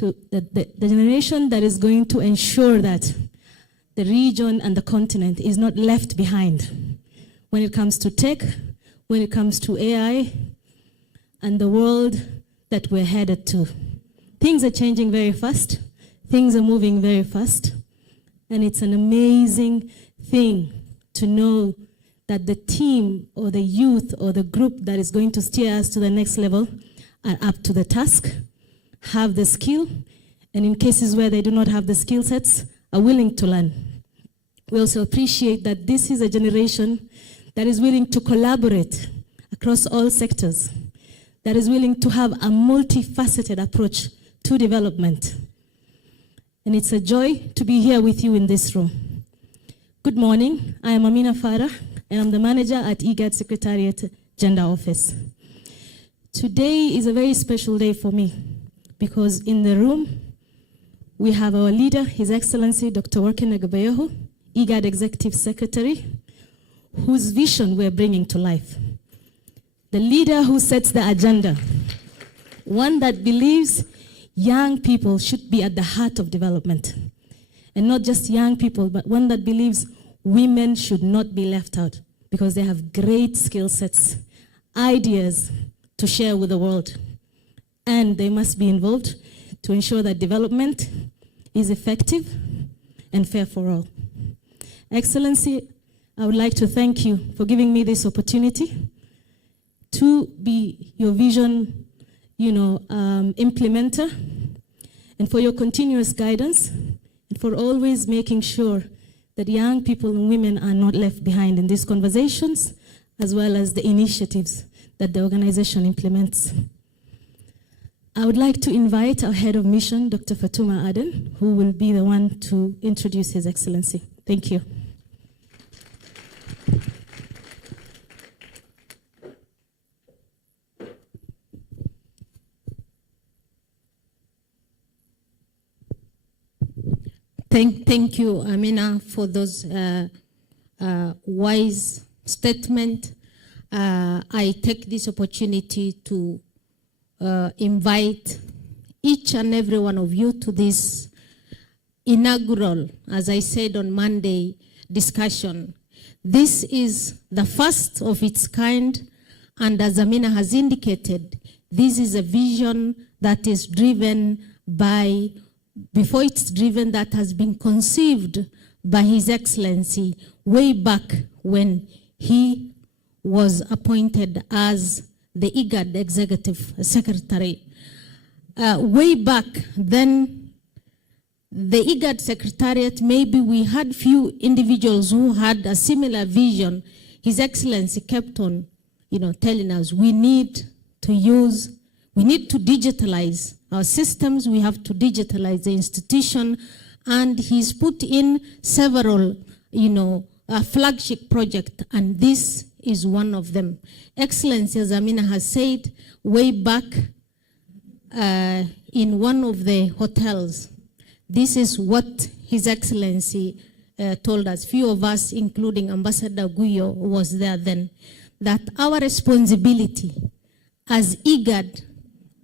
the generation that is going to ensure that the region and the continent is not left behind when it comes to tech, when it comes to AI, and the world that we're headed to. Things are changing very fast. Things are moving very fast. And it's an amazing thing to know that the team or the youth or the group that is going to steer us to the next level are up to the task, have the skill, and in cases where they do not have the skill sets, are willing to learn. We also appreciate that this is a generation that is willing to collaborate across all sectors, that is willing to have a multifaceted approach to development. And it's a joy to be here with you in this room. Good morning, I am Amina Farah, and I'm the manager at IGAD Secretariat Gender Office. Today is a very special day for me because in the room, we have our leader, His Excellency Dr. Workene Gebeyehu, IGAD Executive Secretary, whose vision we're bringing to life. The leader who sets the agenda, one that believes young people should be at the heart of development. And not just young people, but one that believes women should not be left out because they have great skill sets, ideas to share with the world. And they must be involved to ensure that development is effective and fair for all. Excellency, I would like to thank you for giving me this opportunity to be your vision, implementer, and for your continuous guidance, and for always making sure that young people and women are not left behind in these conversations, as well as the initiatives that the organization implements. I would like to invite our head of mission, Dr. Fatuma Aden, who will be the one to introduce His Excellency. Thank you. Thank you, Amina, for those wise statements. I take this opportunity to invite each and every one of you to this inaugural, as I said on Monday, discussion. This is the first of its kind, and as Amina has indicated, this is a vision that is driven by that has been conceived by His Excellency way back when he was appointed as the IGAD Executive Secretary. Way back then, the IGAD Secretariat, maybe we had few individuals who had a similar vision. His Excellency kept on, telling us we need to digitalize our systems, we have to digitalize the institution, and he's put in several, flagship projects, and this is one of them. Excellency, as Amina has said, way back in one of the hotels, this is what His Excellency told us. Few of us, including Ambassador Guyo, was there then, that our responsibility as IGAD,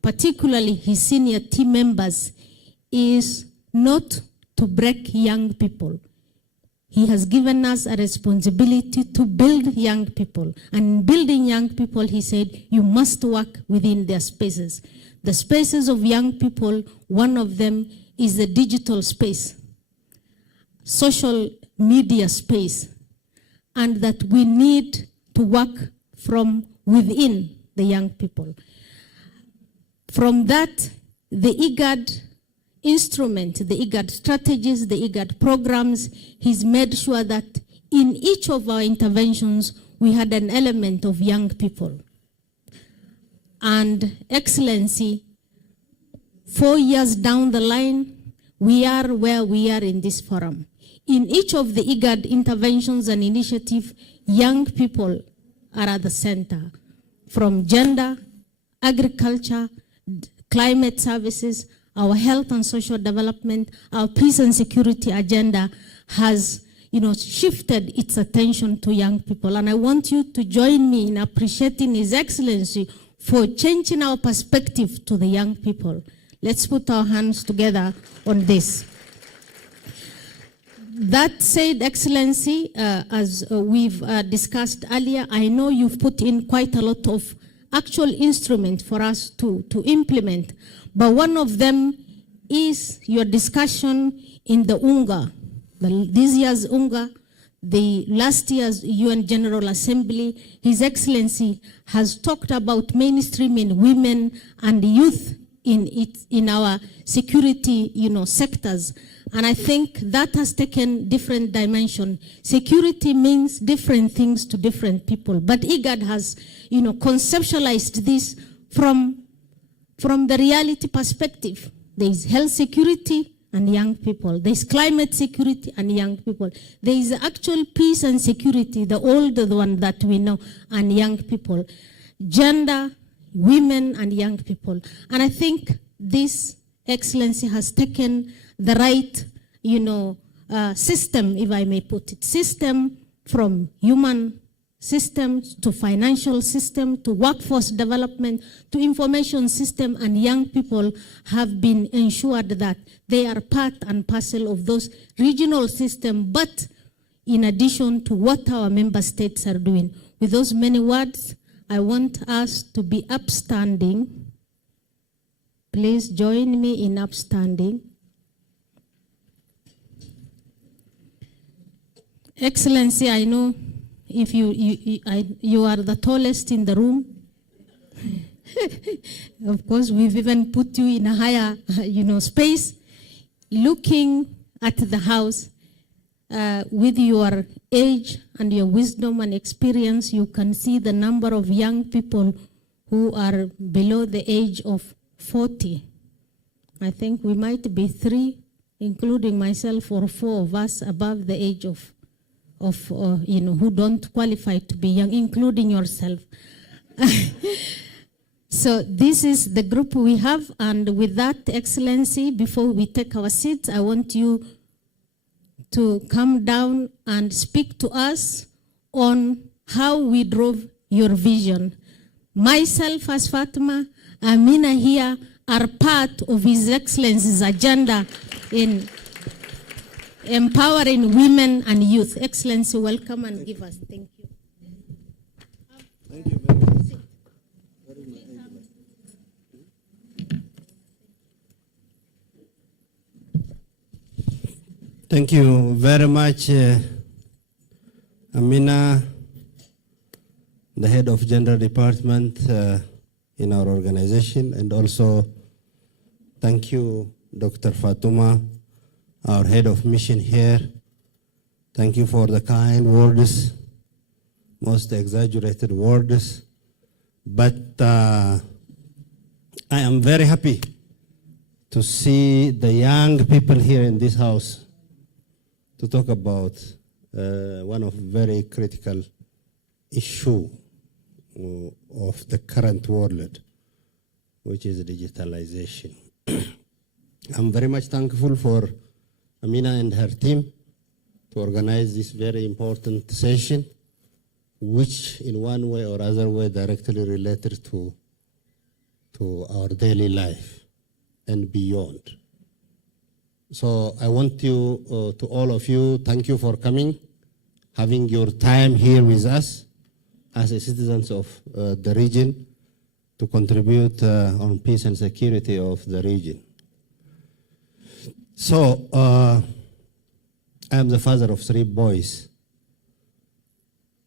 particularly his senior team members, is not to break young people. He has given us a responsibility to build young people. And in building young people, he said, you must work within their spaces. The spaces of young people, one of them is the digital space, social media space, and that we need to work from within the young people. From that, the IGAD instrument, the IGAD strategies, the IGAD programs, he's made sure that in each of our interventions, we had an element of young people. And Excellency, 4 years down the line, we are where we are in this forum. In each of the IGAD interventions and initiatives, young people are at the center. From gender, agriculture, climate services, our health and social development, our peace and security agenda has, shifted its attention to young people. And I want you to join me in appreciating His Excellency for changing our perspective to the young people. Let's put our hands together on this. That said, Excellency, as we've discussed earlier, I know you've put in quite a lot of actual instruments for us to implement, but one of them is your discussion in the UNGA, this year's UNGA, the last year's UN General Assembly. His Excellency has talked about mainstreaming women and youth in our security, sectors. And I think that has taken different dimension. Security means different things to different people. But IGAD has, conceptualized this from the reality perspective. There is health security and young people. There is climate security and young people. There is actual peace and security, the older one that we know, and young people. Gender, women and young people. And I think this Excellency has taken the right, system, if I may put it, system from human systems to financial system to workforce development to information system, and young people have been ensured that they are part and parcel of those regional systems, but in addition to what our member states are doing. With those many words, I want us to be upstanding. Please join me in upstanding. Excellency, I know if you are the tallest in the room. Of course, we've even put you in a higher, space. Looking at the house, with your age and your wisdom and experience, you can see the number of young people who are below the age of 40. I think we might be 3, including myself, or 4 of us above the age of who don't qualify to be young, including yourself. So this is the group we have, and with that, Excellency, before we take our seats, I want you to come down and speak to us on how we drove your vision. Myself as Fatma, Amina here are part of His Excellency's agenda in empowering women and youth. Excellency, welcome and give us. Thank you. Thank you very much. Thank you very much, Amina, the head of gender department in our organization, and also thank you, Dr. Fatuma, our head of mission here. Thank you for the kind words, most exaggerated words, but I am very happy to see the young people here in this house to talk about one of very critical issue of the current world, which is digitalization. I'm very much thankful for Amina and her team to organize this very important session, which in one way or other way directly related to our daily life and beyond. So I want you, to all of you, thank you for coming, having your time here with us as a citizens of the region to contribute on peace and security of the region. So I am the father of 3 boys,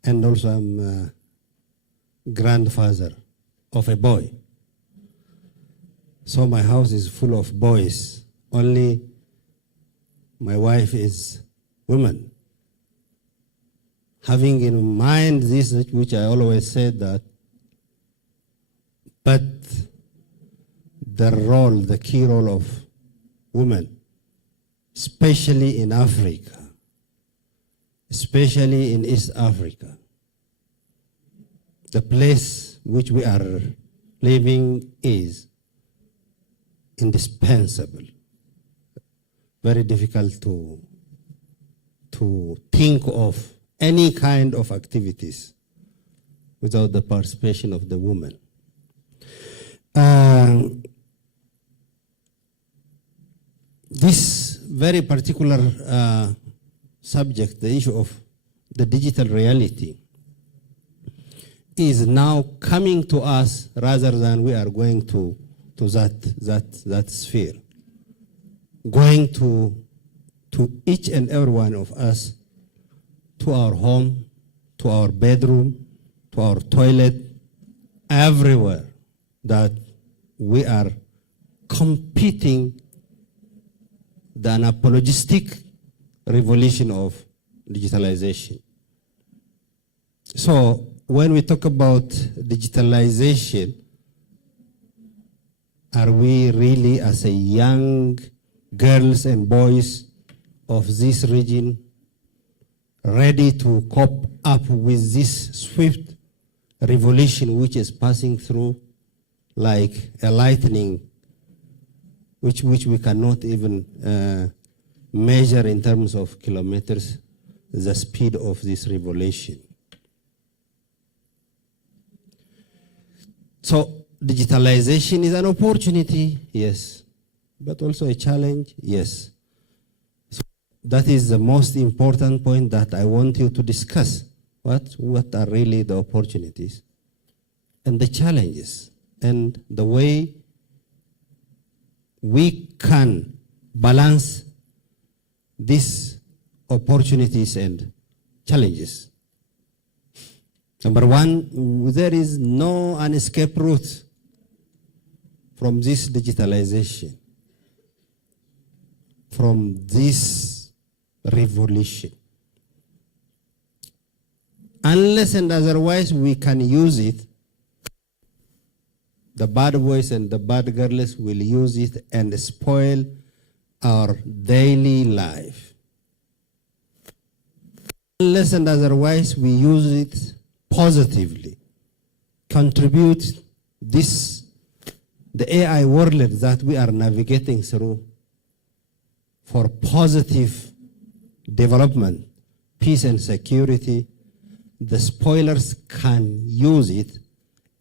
and also I'm grandfather of a boy. So my house is full of boys. Only my wife is woman. Having in mind this, which I always said that, but the role, the key role of women, especially in Africa, especially in East Africa, the place which we are living is indispensable. Very difficult to think of any kind of activities without the participation of the woman. this very particular subject, the issue of the digital reality, is now coming to us rather than we are going to that sphere. Going to each and every one of us, to our home, to our bedroom, to our toilet, everywhere, that we are competing the unapologetic revolution of digitalization. So when we talk about digitalization, are we really, as a young girls and boys of this region, ready to cope up with this swift revolution which is passing through like a lightning, which we cannot even measure in terms of kilometers, the speed of this revolution? So digitalization is an opportunity, yes, but also a challenge, yes. So that is the most important point that I want you to discuss. What are really the opportunities and the challenges, and the way we can balance these opportunities and challenges. Number one, there is no escape route from this digitalization, from this revolution. Unless and otherwise we can use it, the bad boys and the bad girls will use it and spoil our daily life. Unless and otherwise we use it positively, contribute the AI world that we are navigating through for positive development, peace and security, the spoilers can use it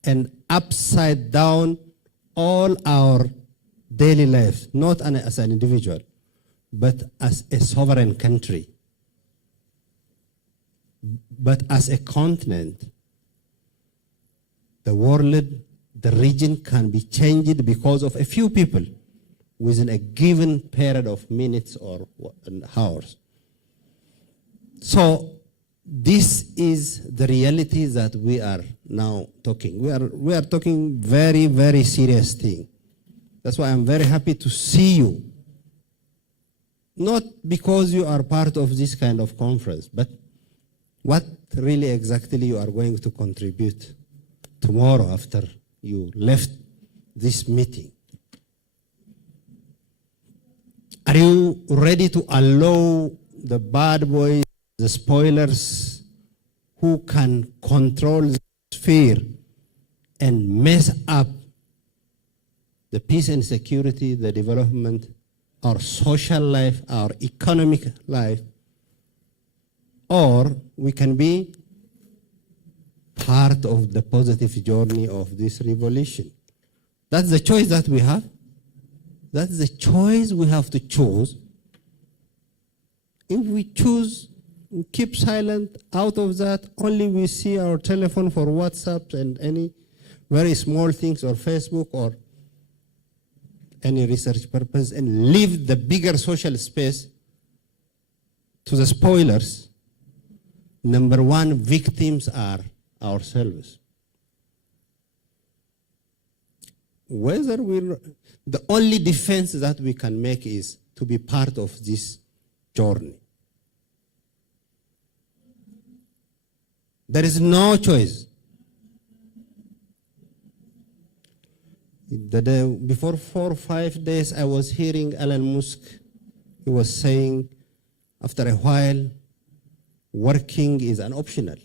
and upside down all our daily lives, not as an individual, but as a sovereign country, but as a continent. The world, the region can be changed because of a few people within a given period of minutes or hours. So this is the reality that we are now talking. We are talking very, very serious thing. That's why I'm very happy to see you. Not because you are part of this kind of conference, but what really exactly you are going to contribute tomorrow after you left this meeting. Are you ready to allow the bad boys, the spoilers, who can control the sphere and mess up the peace and security, the development, our social life, our economic life? Or we can be part of the positive journey of this revolution. That's the choice that we have. That's the choice we have to choose. If we choose, we keep silent, out of that, only we see our telephone for WhatsApp and any very small things, or Facebook, or any research purpose, and leave the bigger social space to the spoilers. Number one, victims are ourselves. The only defense that we can make is to be part of this journey. There is no choice. Before 4 or 5 days, I was hearing Elon Musk. He was saying, after a while, working is an optional.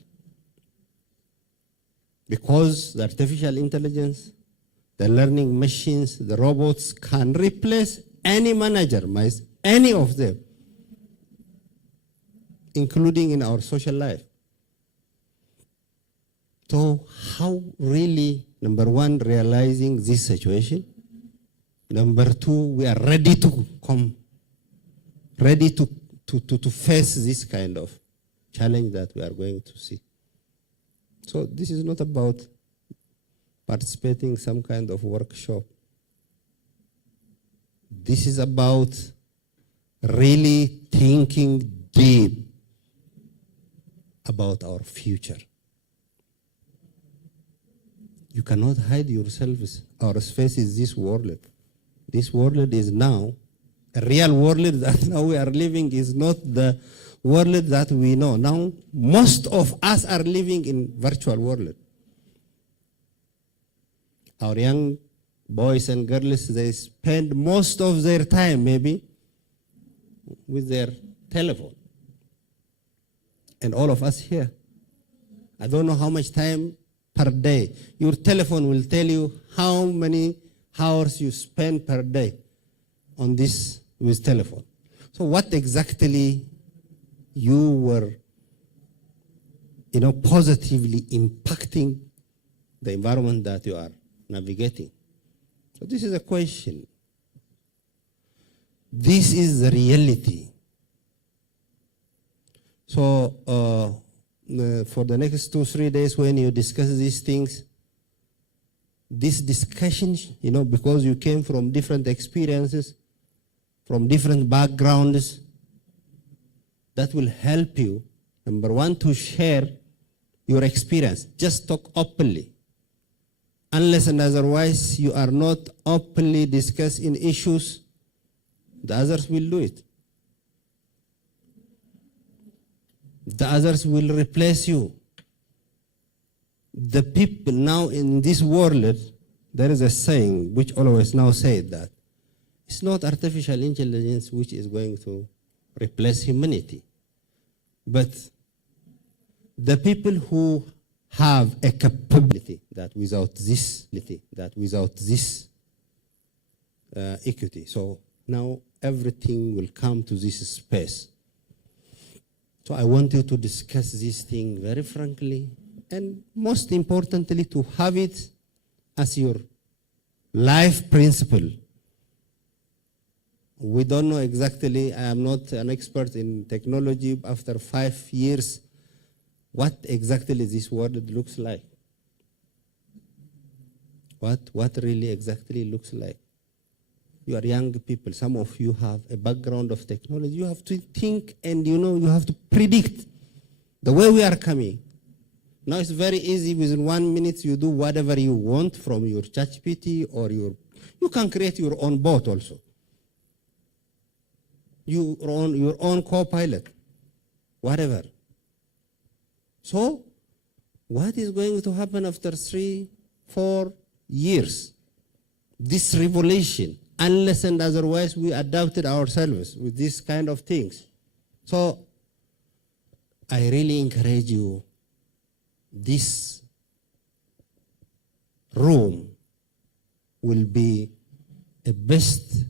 Because the artificial intelligence, the learning machines, the robots can replace any manager, any of them, including in our social life. So how really, number one, realizing this situation? Number two, we are ready to ready to face this kind of challenge that we are going to see. So this is not about participating in some kind of workshop. This is about really thinking deep about our future. You cannot hide yourselves. Our space is this world. This world is now, a real world that now we are living is not the world that we know. Now, most of us are living in virtual world. Our young boys and girls, they spend most of their time maybe with their telephone. And all of us here, I don't know how much time per day. Your telephone will tell you how many hours you spend per day on this with telephone. So what exactly you were, positively impacting the environment that you are navigating? So this is a question. This is the reality. So for the next 2-3 days when you discuss these things, this discussion, because you came from different experiences, from different backgrounds, that will help you, number one, to share your experience. Just talk openly. Unless and otherwise you are not openly discussing issues, the others will do it. The others will replace you. The people now in this world, there is a saying which always now said that it's not artificial intelligence which is going to replace humanity, but the people who have a capability that without this equity. So now everything will come to this space. So I want you to discuss this thing very frankly, and most importantly, to have it as your life principle. We don't know exactly, I am not an expert in technology, after 5 years, what exactly this world looks like. What really exactly looks like. You are young people. Some of you have a background of technology. You have to think and you have to predict the way we are coming. Now it's very easy. Within 1 minute you do whatever you want from your ChatGPT or you can create your own bot also. Your own co-pilot, whatever. So what is going to happen after 3-4 years? This revolution, unless and otherwise we adapted ourselves with these kind of things. So I really encourage you, this room will be a best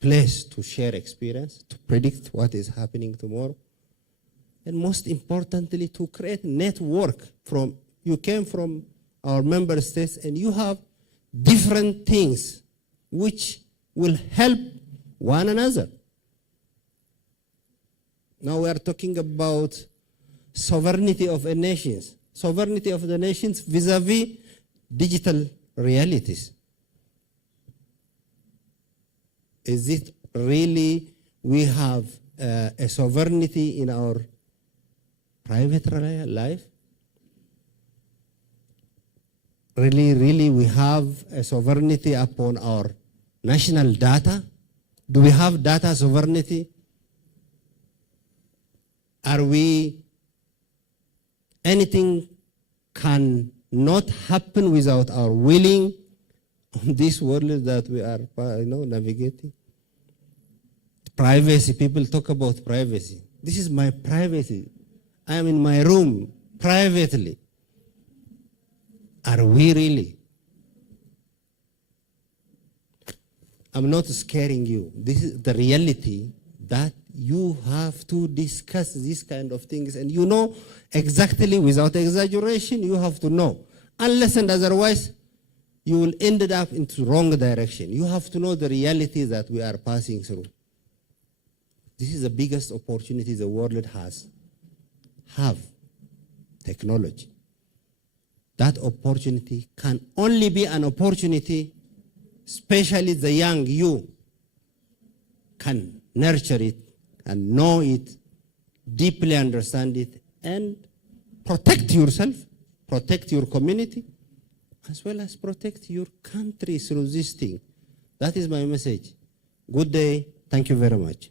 place to share experience, to predict what is happening tomorrow, and most importantly, to create network. You came from our member states and you have different things which will help one another. Now we are talking about sovereignty of the nations. Sovereignty of the nations vis-a-vis digital realities. Is it really we have a sovereignty in our private life? Really we have a sovereignty upon our national data? Do we have data sovereignty? Are we, anything can not happen without our willing on this world that we are navigating? Privacy, people talk about privacy. This is my privacy. I am in my room privately. Are we really? I'm not scaring you. This is the reality that you have to discuss these kind of things. And you know exactly, without exaggeration, you have to know. Unless and otherwise, you will end up into wrong direction. You have to know the reality that we are passing through. This is the biggest opportunity the world has. Have technology. That opportunity can only be an opportunity, especially the young, you can nurture it and know it, deeply understand it, and protect yourself, protect your community, as well as protect your country through this thing. That is my message. Good day. Thank you very much.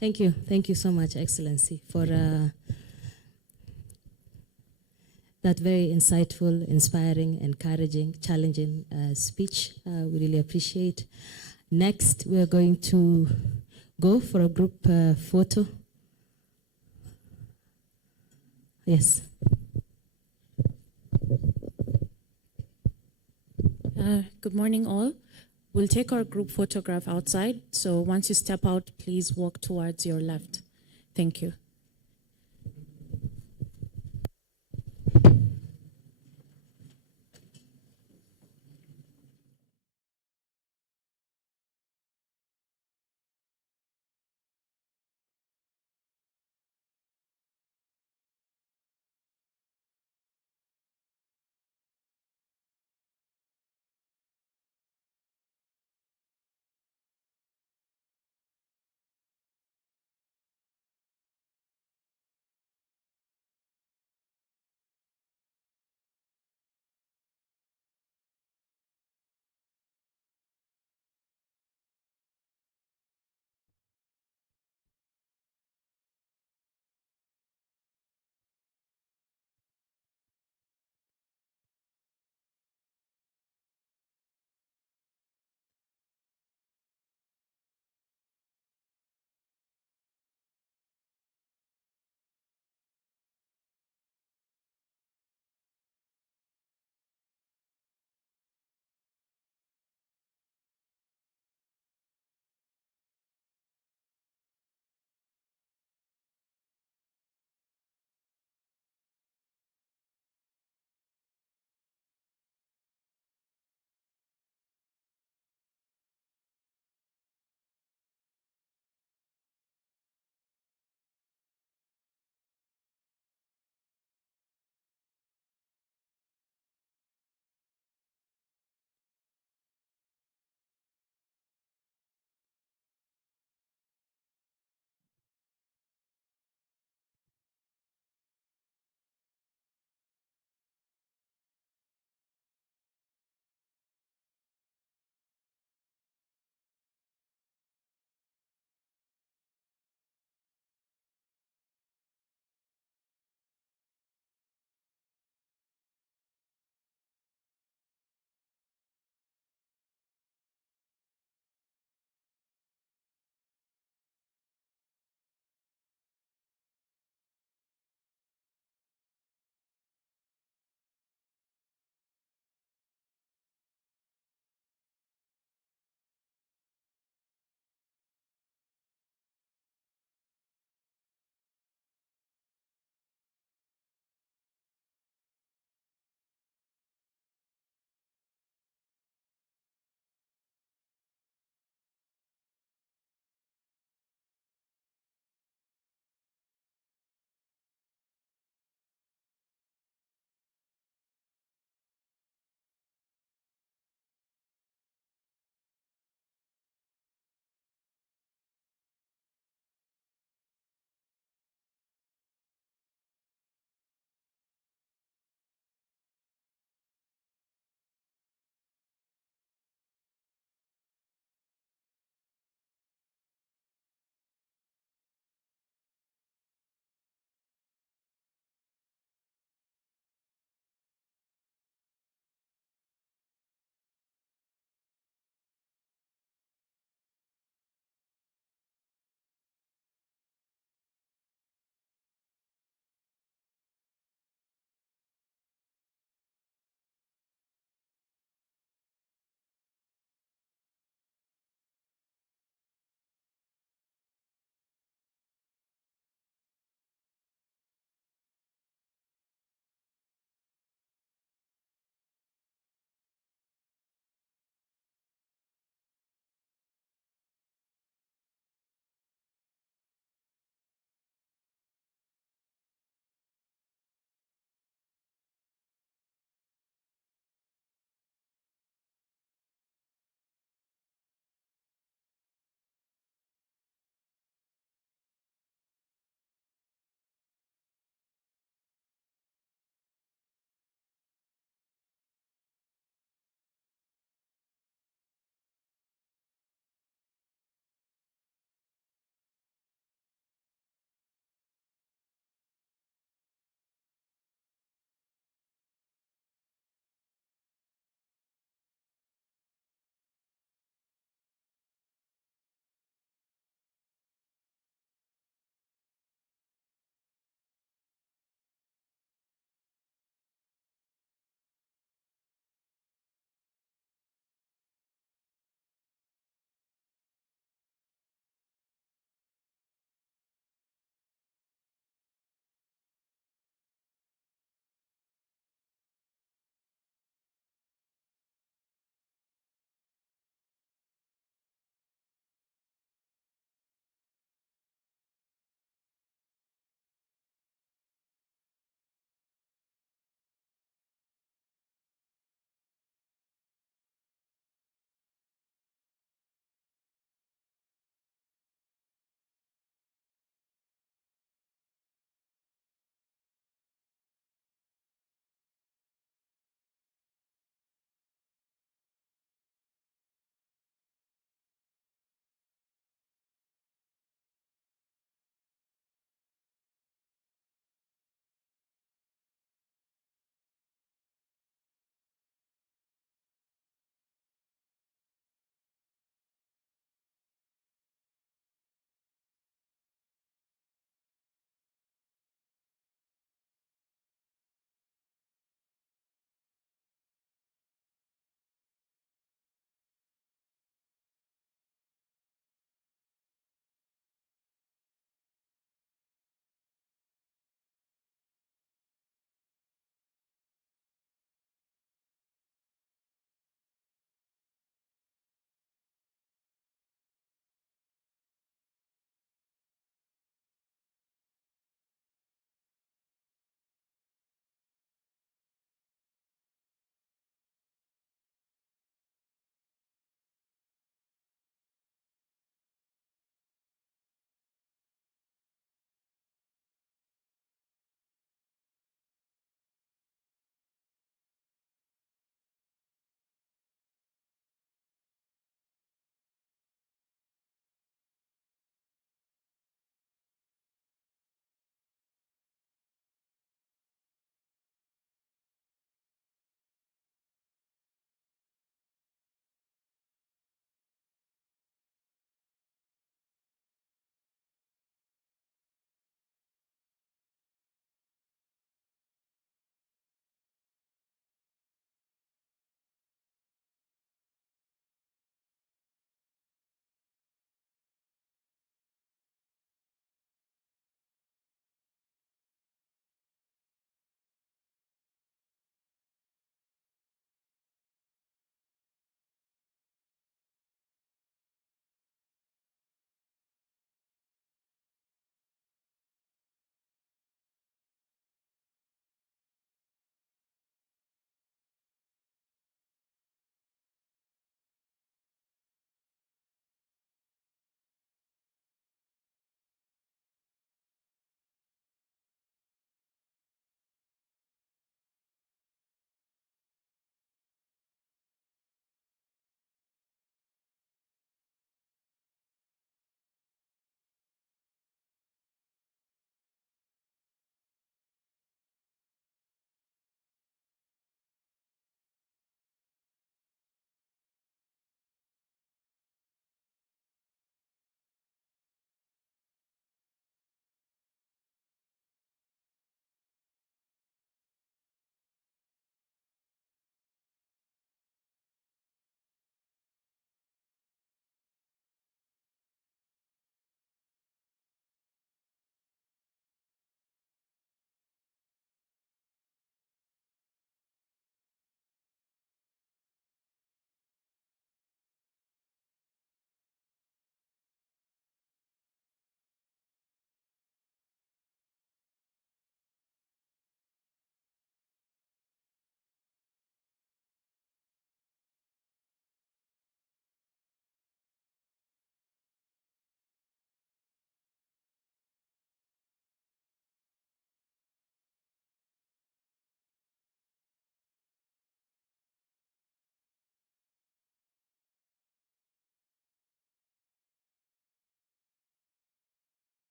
Thank you. Thank you so much, Excellency, for that very insightful, inspiring, encouraging, challenging speech. We really appreciate. Next, we are going to go for a group photo. Yes. Good morning, all. We'll take our group photograph outside. So once you step out, please walk towards your left. Thank you.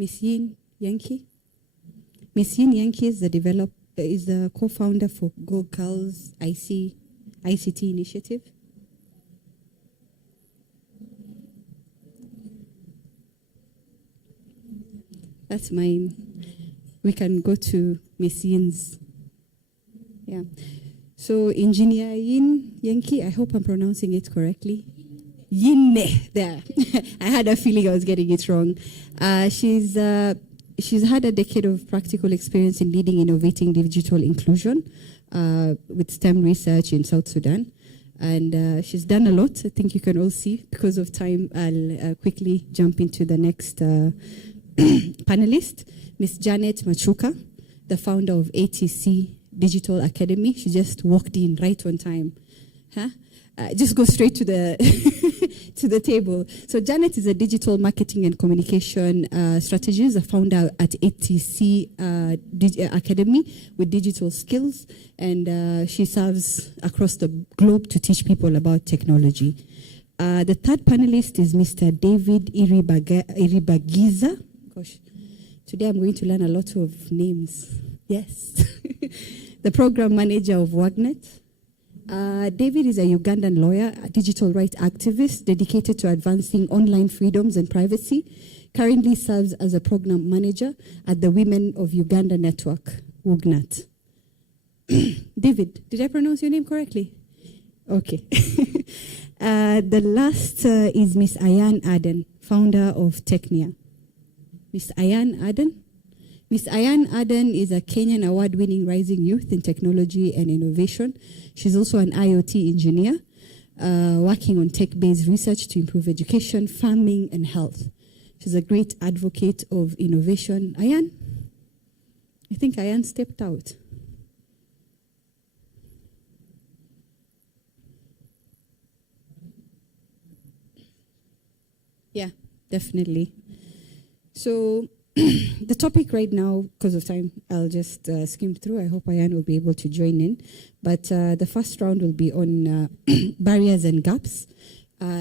Miss Yin Yankee. Miss Yin Yankee is the co-founder for Go Girls ICT initiative. That's mine. We can go to Miss Yin's. Yeah. So Engineer Yin Yankee, I hope I'm pronouncing it correctly. Yinne, there. I had a feeling I was getting it wrong. She's had a decade of practical experience in leading innovating digital inclusion with STEM research in South Sudan. And she's done a lot. I think you can all see. Because of time, I'll quickly jump into the next panelist, Miss Janet Machuka, the founder of ATC Digital Academy. She just walked in right on time. Just go straight to the to the table. So Janet is a digital marketing and communication strategist, a founder at ATC Academy with digital skills, and she serves across the globe to teach people about technology. The third panelist is Mr. David Iribagiza. Gosh, today I'm going to learn a lot of names. Yes. The program manager of WAGNET. David is a Ugandan lawyer, a digital rights activist dedicated to advancing online freedoms and privacy. Currently serves as a program manager at the Women of Uganda Network, WUGNAT. David, did I pronounce your name correctly? Okay. The last is Miss Ayan Aden, founder of Technia. Miss Ayan Aden? Miss Ayan Aden is a Kenyan award-winning rising youth in technology and innovation. She's also an IoT engineer, working on tech-based research to improve education, farming, and health. She's a great advocate of innovation. Ayan? I think Ayan stepped out. Yeah, definitely. So the topic right now, because of time, I'll just skim through. I hope Ayan will be able to join in. But the first round will be on barriers and gaps.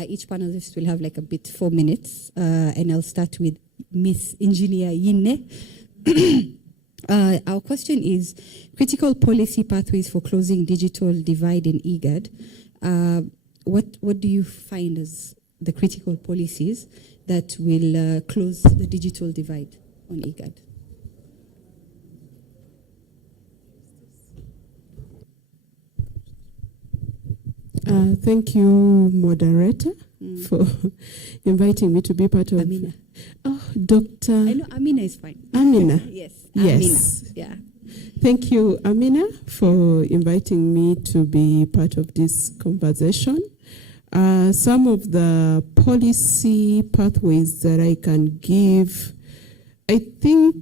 Each panelist will have like a bit 4 minutes. And I'll start with Miss Engineer Yinne. Our question is, critical policy pathways for closing digital divide in IGAD. What do you find as the critical policies that will close the digital divide on IGAD? Thank you, moderator, for inviting me to be part of. Amina. Oh, Dr. I know Amina is fine. Amina. Yes. Yes. Amina. Yeah. Thank you, Amina, for inviting me to be part of this conversation. Some of the policy pathways that I can give, I think,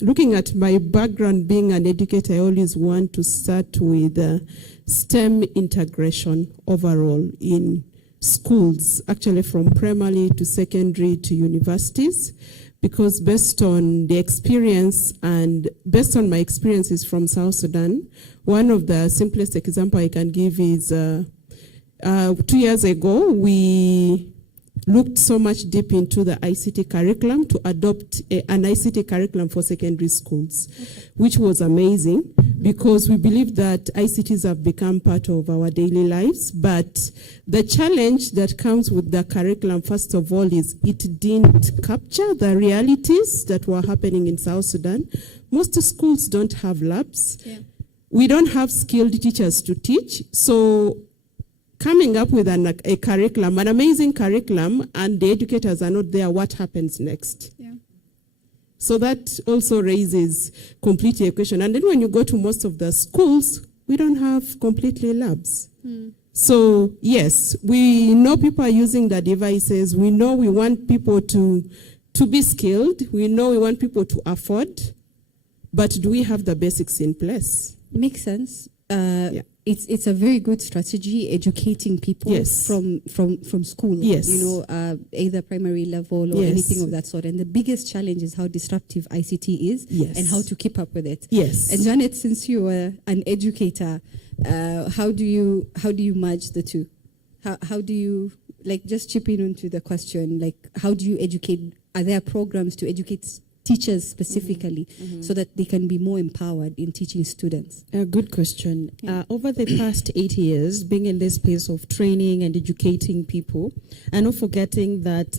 looking at my background being an educator, I always want to start with STEM integration overall in schools, actually from primary to secondary to universities, because based on the experience and based on my experiences from South Sudan, one of the simplest example I can give is 2 years ago, we looked so much deep into the ICT curriculum to adopt an ICT curriculum for secondary schools, which was amazing because we believe that ICTs have become part of our daily lives. But the challenge that comes with the curriculum, first of all, is it didn't capture the realities that were happening in South Sudan. Most schools don't have labs. Yeah. We don't have skilled teachers to teach. So coming up with a curriculum, an amazing curriculum, and the educators are not there, what happens next? Yeah. So that also raises complete equation. And then when you go to most of the schools, we don't have completely labs. So yes, we know people are using the devices. We know we want people to be skilled. We know we want people to afford. But do we have the basics in place? Makes sense. Yeah. It's a very good strategy, educating people from school. Yes. You know, either primary level or anything of that sort. And the biggest challenge is how disruptive ICT is and how to keep up with it. Yes. And Janet, since you are an educator, how do you merge the two? How do you, like, just chip in onto the question, like, how do you educate are there programs to educate teachers specifically so that they can be more empowered in teaching students? A good question. Over the past 8 years, being in this space of training and educating people, and not forgetting that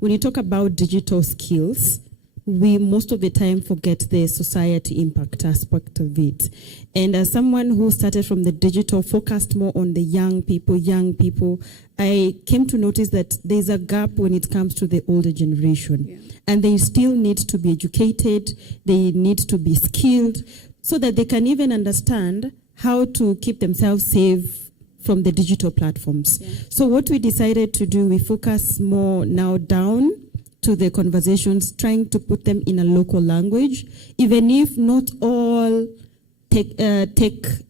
when you talk about digital skills, we most of the time forget the society impact aspect of it. And as someone who started from the digital, focused more on the young people, I came to notice that there's a gap when it comes to the older generation. And they still need to be educated, they need to be skilled, so that they can even understand how to keep themselves safe from the digital platforms. So what we decided to do, we focus more now down to the conversations, trying to put them in a local language, even if not all tech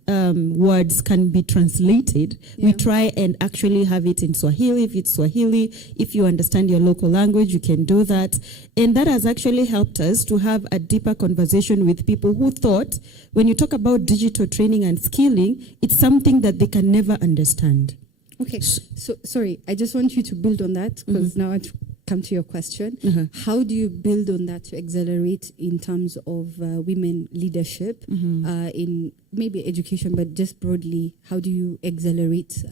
words can be translated. We try and actually have it in Swahili. If it's Swahili, if you understand your local language, you can do that. And that has actually helped us to have a deeper conversation with people who thought when you talk about digital training and skilling, it's something that they can never understand. Okay, so sorry, I just want you to build on that because now I've come to your question. How do you build on that to accelerate in terms of women leadership in maybe education, but just broadly, how do you accelerate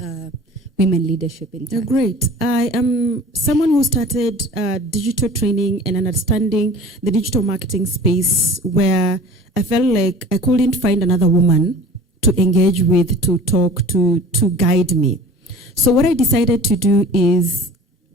women leadership in tech? Great. I am someone who started digital training and understanding the digital marketing space where I felt like I couldn't find another woman to engage with, to talk to guide me. So what I decided to do is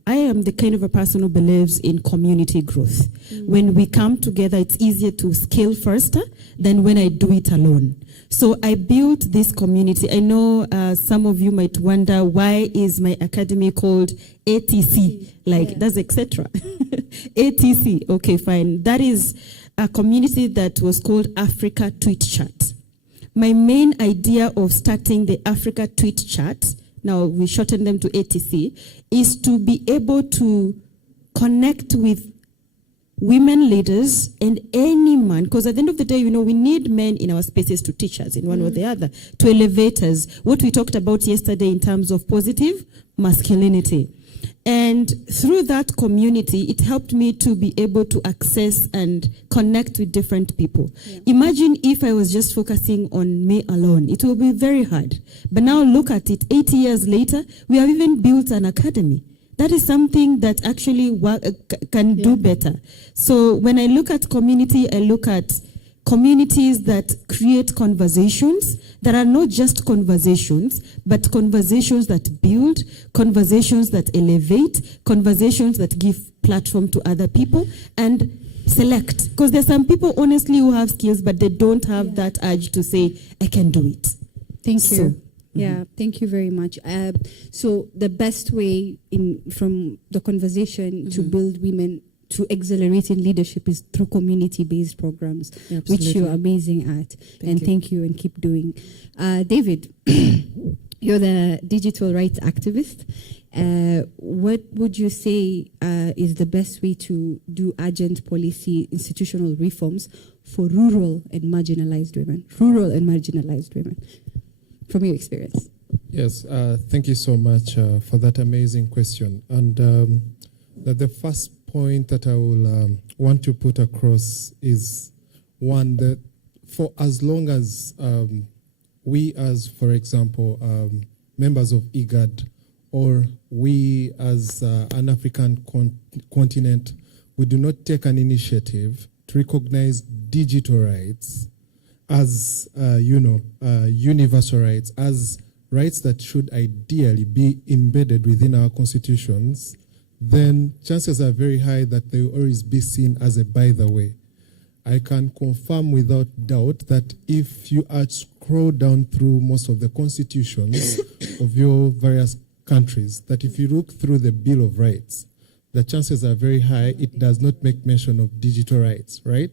I am the kind of a person who believes in community growth. When we come together, it's easier to scale faster than when I do it alone. So I built this community. I know some of you might wonder, why is my academy called ATC? That's etc. ATC, okay, fine. That is a community that was called Africa Tweet Chat. My main idea of starting the Africa Tweet Chat, now we shorten them to ATC, is to be able to connect with women leaders and any man, because at the end of the day, we need men in our spaces to teach us in one or the other, to elevate us. What we talked about yesterday in terms of positive masculinity. And through that community, it helped me to be able to access and connect with different people. Imagine if I was just focusing on me alone. It will be very hard. But now look at it. 80 years later, we have even built an academy. That is something that actually can do better. So when I look at community, I look at communities that create conversations that are not just conversations, but conversations that build, conversations that elevate, conversations that give platform to other people, and select. Because there's some people, honestly, who have skills, but they don't have that urge to say, I can do it. Thank you. Thank you very much. So the best way from the conversation to build women to accelerate in leadership is through community-based programs, which you're amazing at. Thank you and keep doing. David, you're the digital rights activist. What would you say is the best way to do urgent policy institutional reforms for rural and marginalized women? Rural and marginalized women, from your experience. Yes, thank you so much for that amazing question. And the first point that I will want to put across is one, that for as long as we as, for example, members of IGAD, or we as an African continent, we do not take an initiative to recognize digital rights as, universal rights, as rights that should ideally be embedded within our constitutions, then chances are very high that they will always be seen as a by the way. I can confirm without doubt that if you scroll down through most of the constitutions of your various countries, that if you look through the Bill of Rights, the chances are very high it does not make mention of digital rights, right?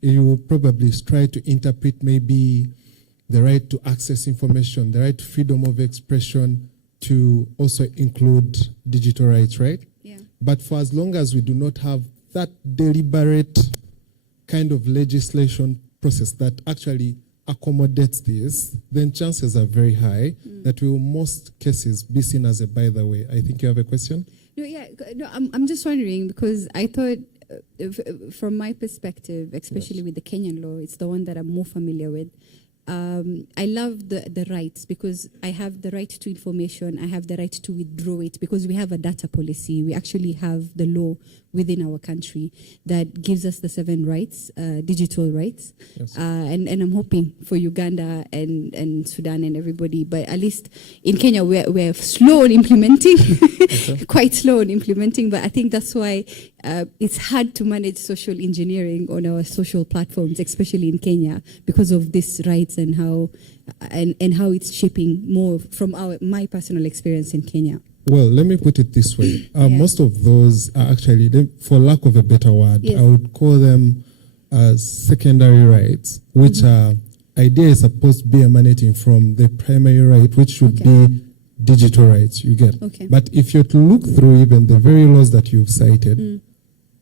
You will probably try to interpret maybe the right to access information, the right to freedom of expression, to also include digital rights, right? But for as long as we do not have that deliberate kind of legislation process that actually accommodates this, then chances are very high that we will, most cases, be seen as a by the way. I think you have a question? No, yeah, No, I'm just wondering because I thought, from my perspective, especially with the Kenyan law, it's the one that I'm more familiar with. I love the rights because I have the right to information. I have the right to withdraw it because we have a data policy. We actually have the law within our country that gives us the 7 rights, digital rights. Yes. And I'm hoping for Uganda and Sudan and everybody, but at least in Kenya, we're slow on implementing, quite slow on implementing, but I think that's why it's hard to manage social engineering on our social platforms, especially in Kenya, because of these rights and how it's shaping more from my personal experience in Kenya. Well, let me put it this way. Most of those are actually, for lack of a better word, Yes. I would call them secondary rights, which are idea is supposed to be emanating from the primary right, which should be digital rights, you get. Okay. But if you're to look through even the very laws that you've cited,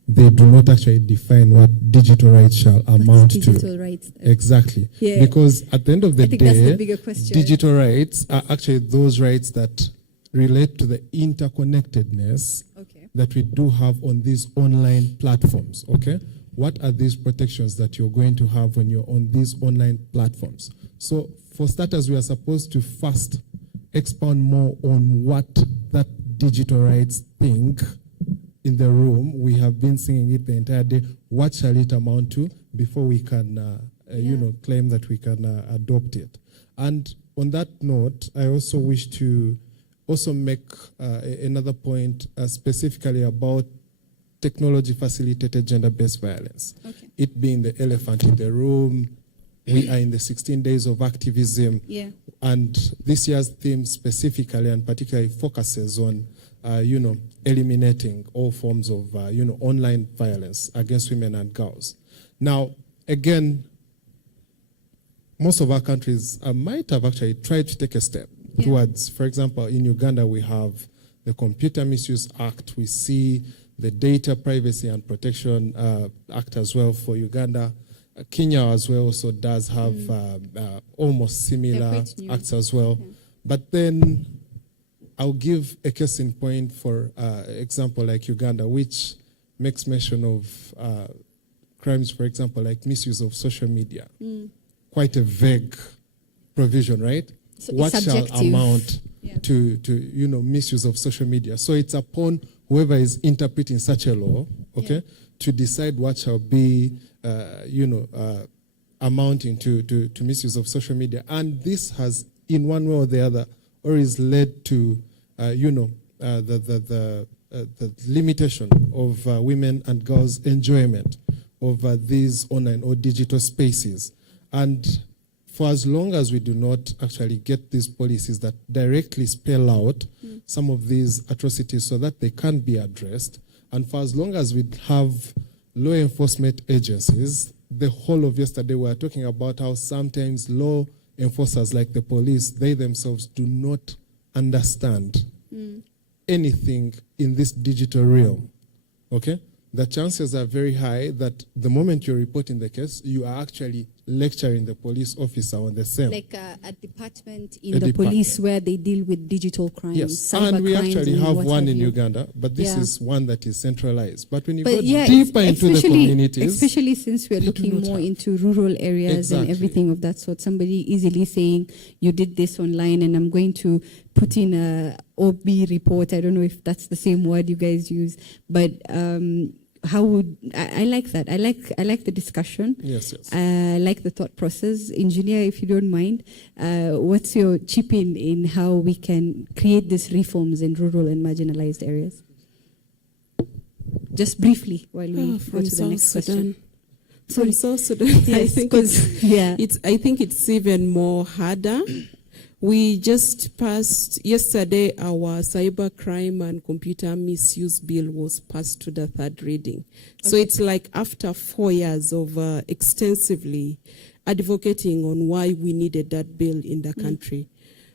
they do not actually define what digital rights shall amount Digital to. rights. Exactly. Yeah. Because at the end of the I think that's day, the bigger question. digital rights are actually those rights that relate to the interconnectedness Okay. that we do have on these online platforms, okay? What are these protections that you're going to have when you're on these online platforms? So for starters, we are supposed to first expound more on what that digital rights thing in the room. We have been singing it the entire day. What shall it amount to before we can, claim that we can adopt it? And on that note, I also wish to also make another point specifically about technology-facilitated gender-based violence. Okay. It being the elephant in the room. We are in the 16 days of activism. Yeah. And this year's theme specifically and particularly focuses on, eliminating all forms of, online violence against women and girls. Now, again, most of our countries might have actually tried to take a step towards, for example, in Uganda, we have the Computer Misuse Act. We see the Data Privacy and Protection Act as well for Uganda. Kenya as well also does have almost similar acts as well. Yeah. But then I'll give a case in point for example like Uganda, which makes mention of crimes, for example, like misuse of social media. Quite a vague provision, right? So What it's shall subjective. amount to misuse of social media? So it's upon whoever is interpreting such a law, okay, to decide what shall be, amounting to misuse of social media. And this has, in one way or the other, always led to, the limitation of women and girls' enjoyment of these online or digital spaces. And for as long as we do not actually get these policies that directly spell out some of these atrocities so that they can be addressed, and for as long as we have law enforcement agencies, the whole of yesterday we were talking about how sometimes law enforcers like the police, they themselves do not understand anything in this digital realm, okay? The chances are very high that the moment you're reporting the case, you are actually lecturing the police officer on the same. Like a department in the police where they deal with digital crimes. Yes, cyber and we crimes actually and have what one in you. Uganda, but this is one that is centralized. But when you But go yeah, deeper into the especially- communities, especially since we're they do looking not more have. into rural areas Exactly. and everything of that sort, somebody easily saying you did this online and I'm going to put in a OB report. I don't know if that's the same word you guys use, but how would I like that? I like the discussion. yes. I like the thought process. Engineer, if you don't mind, what's your chip in how we can create these reforms in rural and marginalized areas? Just briefly while we go to the next question. From South Sudan, I Yes, think 'cause- yeah. I think it's even more harder. We just passed yesterday. Our cybercrime and computer misuse bill was passed to the third reading. So it's like after 4 years of extensively advocating on why we needed that bill in the country.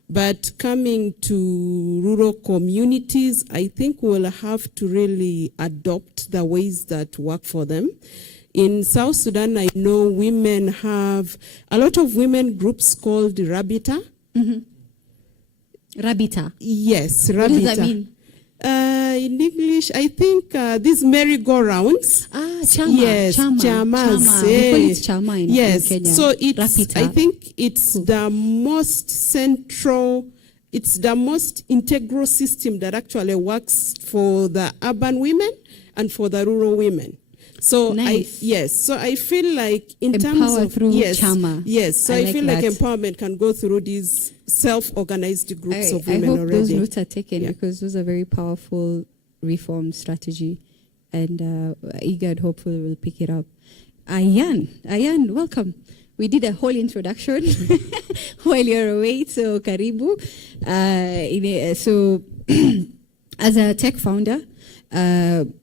But coming to rural communities, I think we'll have to really adopt the ways that work for them. In South Sudan, I know women have a lot of women groups called Rabita. Rabita. Yes, Rabita. What does that mean? In English, I think these merry-go-rounds. Chama. Yes, Chama. chamas. Chama. We call it chama in Yes, Kenya. so Wrap it's, it I up. think it's the most central, it's the most integral system that actually works for the urban women and for the rural women. So Nice. so I feel like in terms Empower of through yes, Chama. yes. So I I, like feel like that. empowerment can go through these self-organized groups of I women hope already. those notes are taken Yeah. because those are very powerful reform strategy, and IGAD hopefully will pick it up. Ayan, welcome. We did a whole introduction while you're away, so karibu. So, as a tech founder,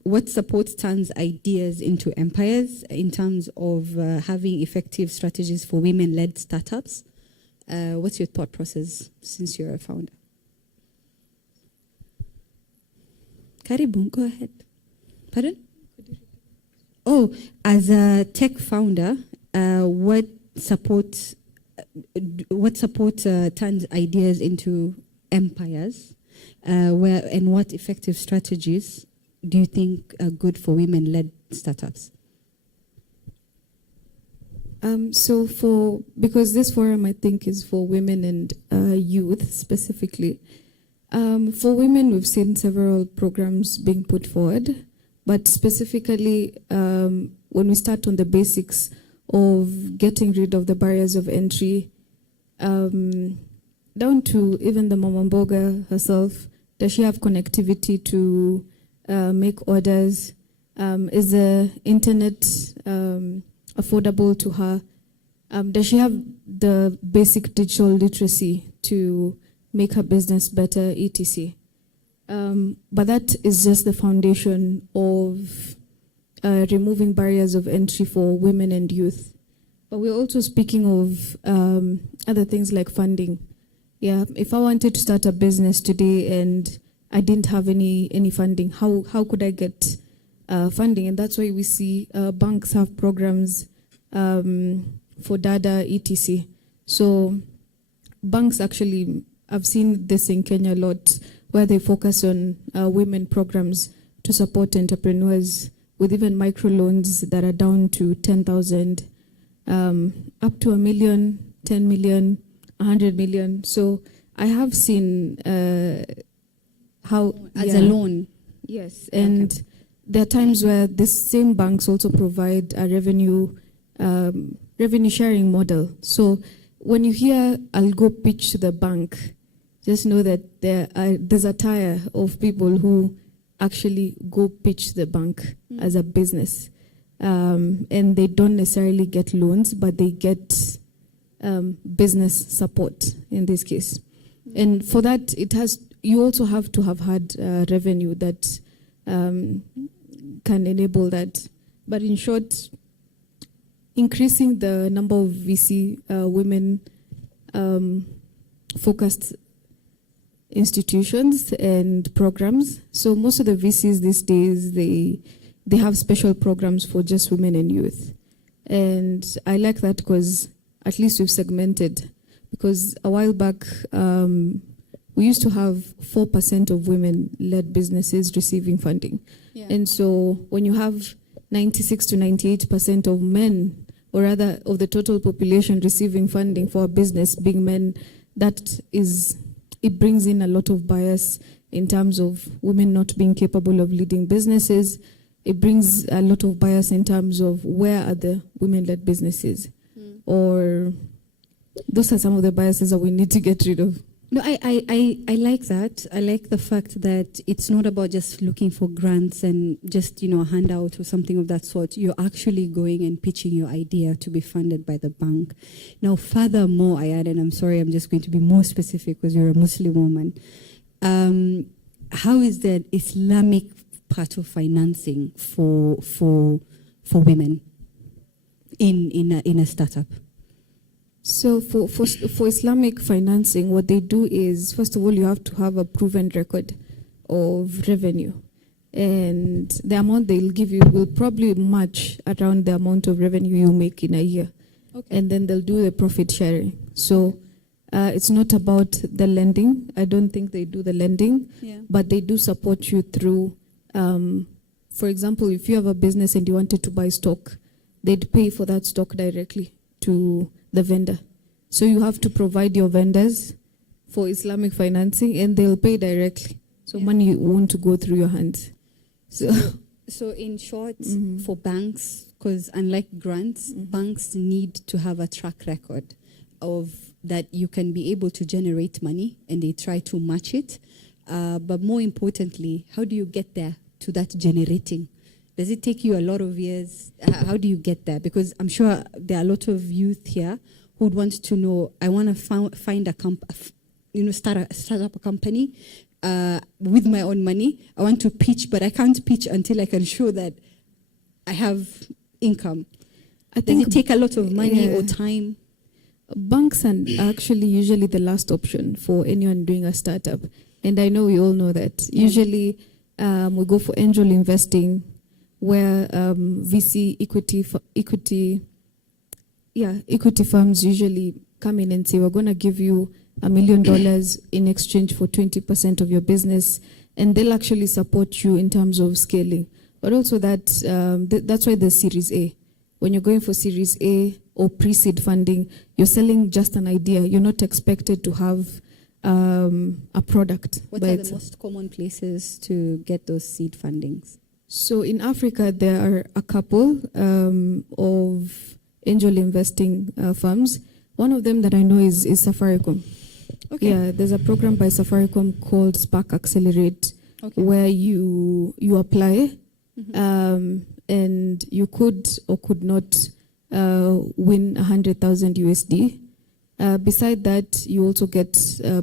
what supports TAN's ideas into empires in terms of having effective strategies for women-led startups? What's your thought process since you're a founder? Karibu, go ahead. Pardon? Oh, as a tech founder, what support TAN's ideas into empires, and what effective strategies do you think are good for women-led startups? Because this forum I think is for women and youth specifically. For women, we've seen several programs being put forward, but specifically when we start on the basics of getting rid of the barriers of entry, down to even the mama mboga herself, does she have connectivity to make orders? Is the internet affordable to her? Does she have the basic digital literacy to make her business better, etc.? But that is just the foundation of removing barriers of entry for women and youth. But we're also speaking of other things like funding. Yeah, if I wanted to start a business today and I didn't have any funding, how could I get funding? And that's why we see banks have programs for data, etc. So banks actually, I've seen this in Kenya a lot, where they focus on women programs to support entrepreneurs with even microloans that are down to 10,000, up to 1 million, 10 million, 100 million. So I have seen how As a loan? Yes, and there are times where these same banks also provide a revenue sharing model. So when you hear, I'll go pitch to the bank, just know that there's a tier of people who actually go pitch the bank as a business. And they don't necessarily get loans, but they get business support in this case. And for that, you also have to have had revenue that can enable that. But in short, increasing the number of VC women focused institutions and programs. So most of the VCs these days, they have special programs for just women and youth. And I like that because at least we've segmented. Because a while back, we used to have 4% of women-led businesses receiving funding. Yeah. And so when you have 96 to 98% of men, or rather of the total population receiving funding for a business being men, it brings in a lot of bias in terms of women not being capable of leading businesses. It brings a lot of bias in terms of where are the women-led businesses. Or those are some of the biases that we need to get rid of. No, I like that. I like the fact that it's not about just looking for grants and just, a handout or something of that sort. You're actually going and pitching your idea to be funded by the bank. Now, furthermore, Ayan, and I'm sorry, I'm just going to be more specific because you're a Muslim woman. How is the Islamic part of financing for women in a startup? So for Islamic financing, what they do is, first of all, you have to have a proven record of revenue. And the amount they'll give you will probably match around the amount of revenue you make in a year. Okay. And then they'll do the profit sharing. So It's not about the lending. I don't think they do the lending, Yeah. but they do support you through, for example, if you have a business and you wanted to buy stock, they'd pay for that stock directly to the vendor. So you have to provide your vendors for Islamic financing and they'll pay directly. So Yeah. money won't go through your hands. So in short, for banks, because unlike grants, banks need to have a track record of that you can be able to generate money and they try to match it. But more importantly, how do you get there to that generating? Does it take you a lot of years? How do you get there? Because I'm sure there are a lot of youth here who would want to know, I want to find a start up a company with my own money. I want to pitch, but I can't pitch until I can show that I have income. I Does think it take a lot of money yeah. or time? Banks are actually usually the last option for anyone doing a startup. And I know we all know that. Yeah. Usually we go for angel investing where VC equity firms usually come in and say, we're going to give you $1 million in exchange for 20% of your business. And they'll actually support you in terms of scaling. But also that's why there's Series A. When you're going for Series A or pre-seed funding, you're selling just an idea. You're not expected to have a product. What are the most common places to get those seed fundings? So in Africa, there are a couple of angel investing firms. One of them that I know is Safaricom. Okay. Yeah, there's a program by Safaricom called Spark Accelerate, Okay. where you apply and you could or could not win 100,000 USD. Beside that, you also get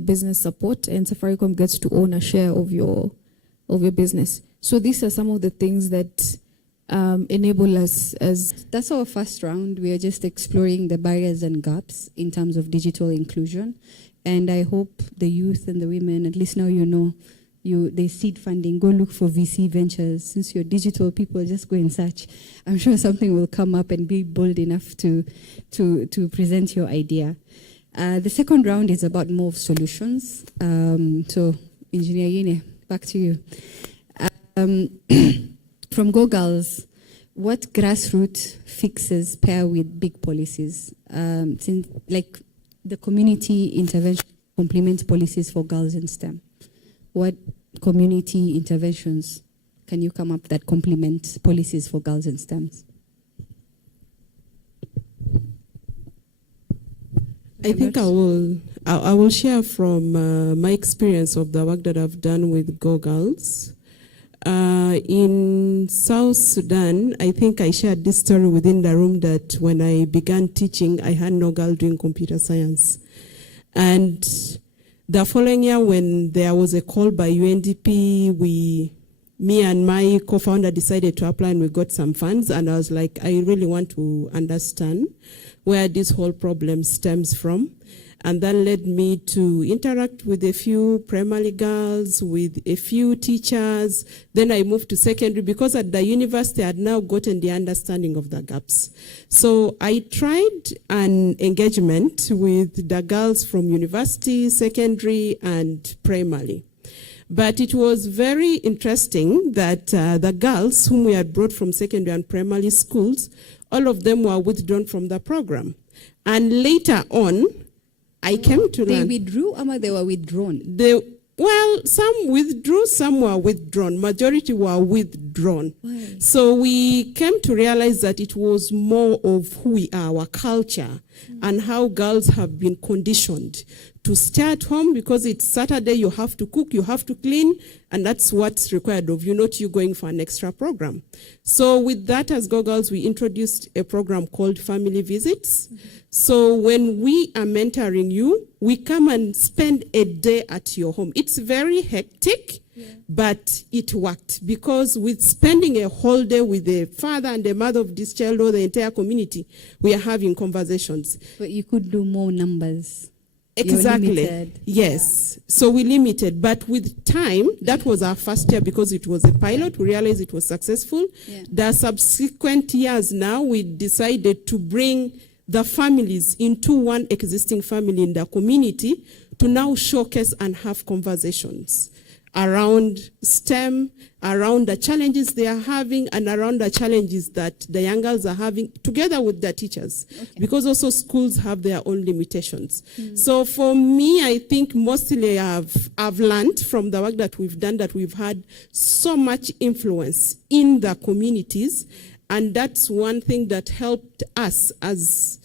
business support, and Safaricom gets to own a share of your business. So these are some of the things that enable us as. That's our first round. We are just exploring the barriers and gaps in terms of digital inclusion. And I hope the youth and the women, at least now you know, they seed funding, go look for VC ventures. Since you're digital people, just go and search. I'm sure something will come up, and be bold enough to present your idea. The second round is about more solutions. So, Engineer Yine, back to you. From Go Girls, what grassroots fixes pair with big policies? Since, like, the community intervention complement policies for girls in STEM. What community interventions can you come up that complement policies for girls in STEM? I think I will share from my experience of the work that I've done with Go Girls. In South Sudan, I think I shared this story within the room that when I began teaching, I had no girl doing computer science. And the following year, when there was a call by UNDP, me and my co-founder decided to apply, and we got some funds. And I was like, I really want to understand where this whole problem stems from. And that led me to interact with a few primary girls, with a few teachers. Then I moved to secondary because at the university I had now gotten the understanding of the gaps. So I tried an engagement with the girls from university, secondary, and primary. But it was very interesting that the girls whom we had brought from secondary and primary schools, all of them were withdrawn from the program. And later on, I came to learn. They withdrew, or they were withdrawn? Well, some withdrew, some were withdrawn. Majority were withdrawn. Why? So we came to realize that it was more of who we are, our culture, and how girls have been conditioned to stay at home because it's Saturday, you have to cook, you have to clean, and that's what's required of you, not you going for an extra program. So with that, as Go Girls, we introduced a program called Family Visits. So when we are mentoring you, we come and spend a day at your home. It's very hectic, but it worked because with spending a whole day with the father and the mother of this child or the entire community, we are having conversations. But you could do more numbers. Exactly. You're limited. Yes. So we limited, but with time, that was our first year because it was a pilot. We realized it was successful. Yeah. The subsequent years now, we decided to bring the families into one existing family in the community to now showcase and have conversations around STEM, around the challenges they are having, and around the challenges that the young girls are having together with their teachers. Because also schools have their own limitations. So for me, I think mostly I've learned from the work that we've done that we've had so much influence in the communities, and that's one thing that helped us as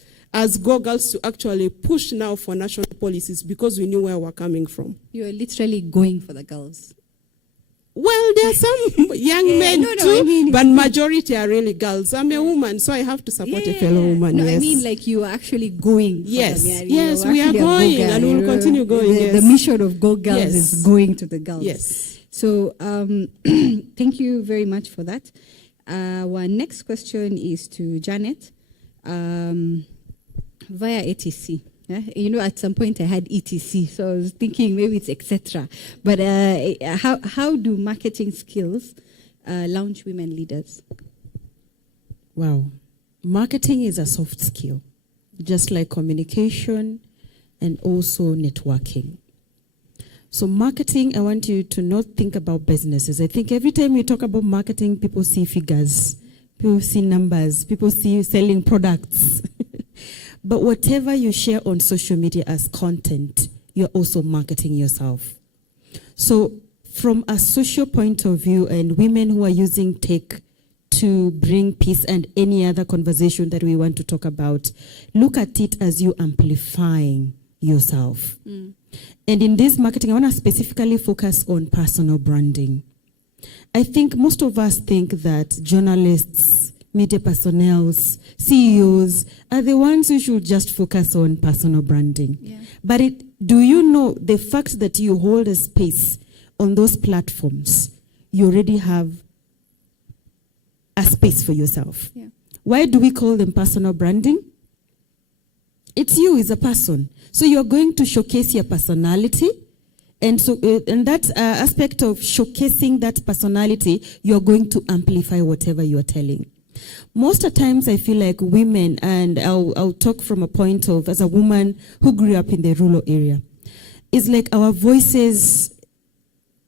Go Girls to actually push now for national policies, because we knew where we're coming from. You're literally going for the girls. Well, there are some young men too, but majority are really girls. I'm a woman, so I have to support a fellow woman. No, yes. I mean like you are actually going. Yes, for them. yes, You're we are actually a going, Go Girl, and we will you know. continue going, The yes. mission of Go Girls Yes. is going to the girls. Yes. So thank you very much for that. Our next question is to Janet. Via ATC. Yeah? You know, at some point I had ETC, so I was thinking maybe it's etc. But how do marketing skills launch women leaders? Wow. Marketing is a soft skill, just like communication and also networking. So marketing, I want you to not think about businesses. I think every time you talk about marketing, people see figures, people see numbers, people see you selling products. But whatever you share on social media as content, you're also marketing yourself. So from a social point of view, and women who are using tech to bring peace and any other conversation that we want to talk about, look at it as you amplifying yourself. And in this marketing, I want to specifically focus on personal branding. I think most of us think that journalists, media personnel, CEOs are the ones who should just focus on personal branding. Yeah. But do you know the fact that you hold a space on those platforms, you already have a space for yourself. Yeah. Why do we call them personal branding? It's you as a person. So you're going to showcase your personality. And so in that aspect of showcasing that personality, you're going to amplify whatever you're telling. Most of the times I feel like women, and I'll talk from a point of, as a woman who grew up in the rural area, it's like our voices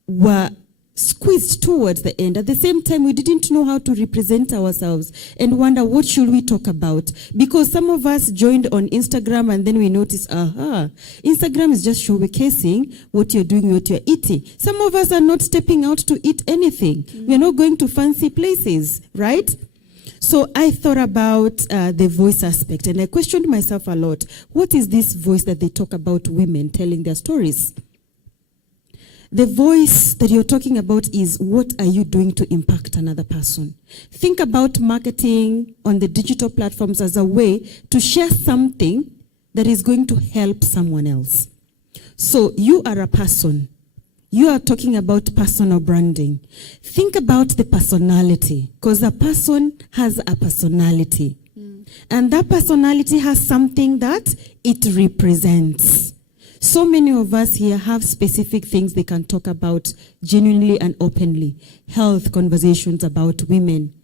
were squeezed towards the end. At the same time, we didn't know how to represent ourselves and wonder what should we talk about. Because some of us joined on Instagram and then we noticed, Instagram is just showcasing what you're doing, what you're eating. Some of us are not stepping out to eat anything. We're not going to fancy places, right? So I thought about the voice aspect, and I questioned myself a lot. What is this voice that they talk about women telling their stories? The voice that you're talking about is, what are you doing to impact another person? Think about marketing on the digital platforms as a way to share something that is going to help someone else. So you are a person. You are talking about personal branding. Think about the personality, because a person has a personality. And that personality has something that it represents. So many of us here have specific things they can talk about genuinely and openly. Health conversations about women,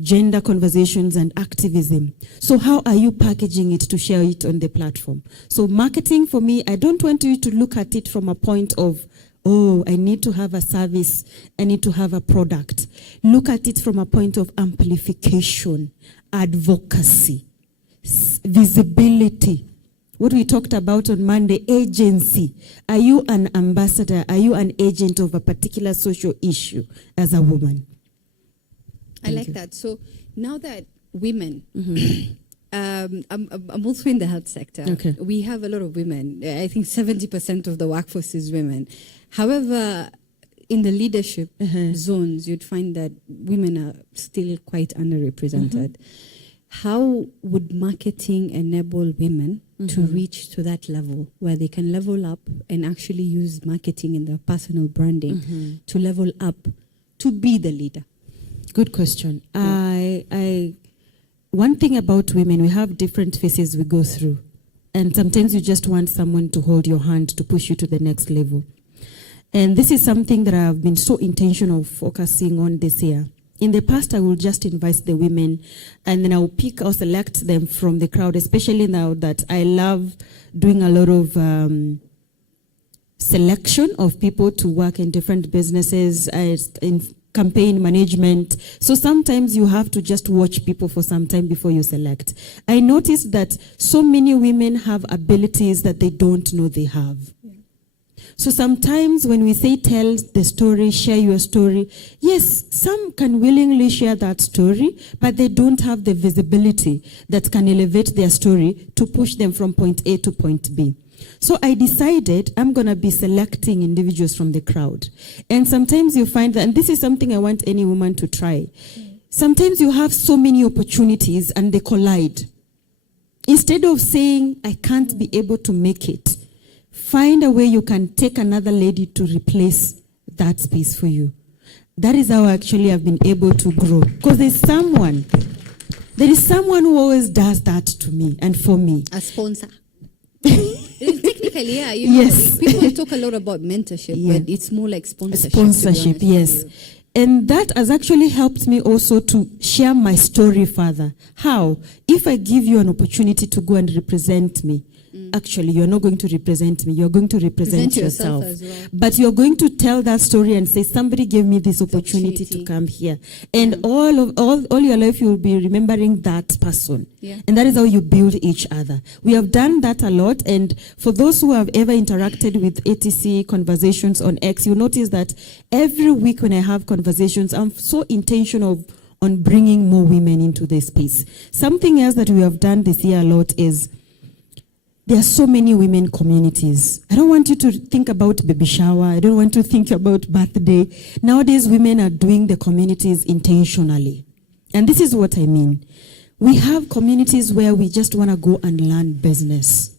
gender conversations and activism. So how are you packaging it to share it on the platform? So marketing for me, I don't want you to look at it from a point of, oh, I need to have a service, I need to have a product. Look at it from a point of amplification, advocacy, visibility. What we talked about on Monday, agency. Are you an ambassador? Are you an agent of a particular social issue as a woman? I like that. So now that women, I'm also in the health sector. Okay. We have a lot of women. I think 70% of the workforce is women. However, in the leadership zones, you'd find that women are still quite underrepresented. How would marketing enable women to reach to that level where they can level up and actually use marketing in their personal branding to level up to be the leader? Good question. One thing about women, we have different phases we go through. And sometimes you just want someone to hold your hand to push you to the next level. And this is something that I've been so intentional focusing on this year. In the past, I will just invite the women and then I will pick or select them from the crowd, especially now that I love doing a lot of selection of people to work in different businesses, in campaign management. So sometimes you have to just watch people for some time before you select. I noticed that so many women have abilities that they don't know they have. So sometimes when we say tell the story, share your story, yes, some can willingly share that story, but they don't have the visibility that can elevate their story to push them from point A to point B. So I decided I'm going to be selecting individuals from the crowd. And sometimes you find that, and this is something I want any woman to try. Sometimes you have so many opportunities and they collide. Instead of saying, I can't be able to make it, find a way you can take another lady to replace that space for you. That is how actually I've been able to grow. Because there is someone who always does that to me and for me. A sponsor. Technically, yeah. You know, Yes. people talk a lot about mentorship, Yeah. but it's more like sponsorship. Sponsorship, to be honest yes. with you. And that has actually helped me also to share my story further. How? If I give you an opportunity to go and represent me, actually, you're not going to represent me. You're going to represent Present yourself yourself. as well. But you're going to tell that story and say, somebody gave me this opportunity to opportunity. come here. And all your life, you will be remembering that person. Yeah. And that is how you build each other. We have done that a lot. And for those who have ever interacted with ATC conversations on X, you'll notice that every week when I have conversations, I'm so intentional on bringing more women into this space. Something else that we have done this year a lot is there are so many women communities. I don't want you to think about baby shower. I don't want to think about birthday. Nowadays, women are doing the communities intentionally. And this is what I mean. We have communities where we just want to go and learn business,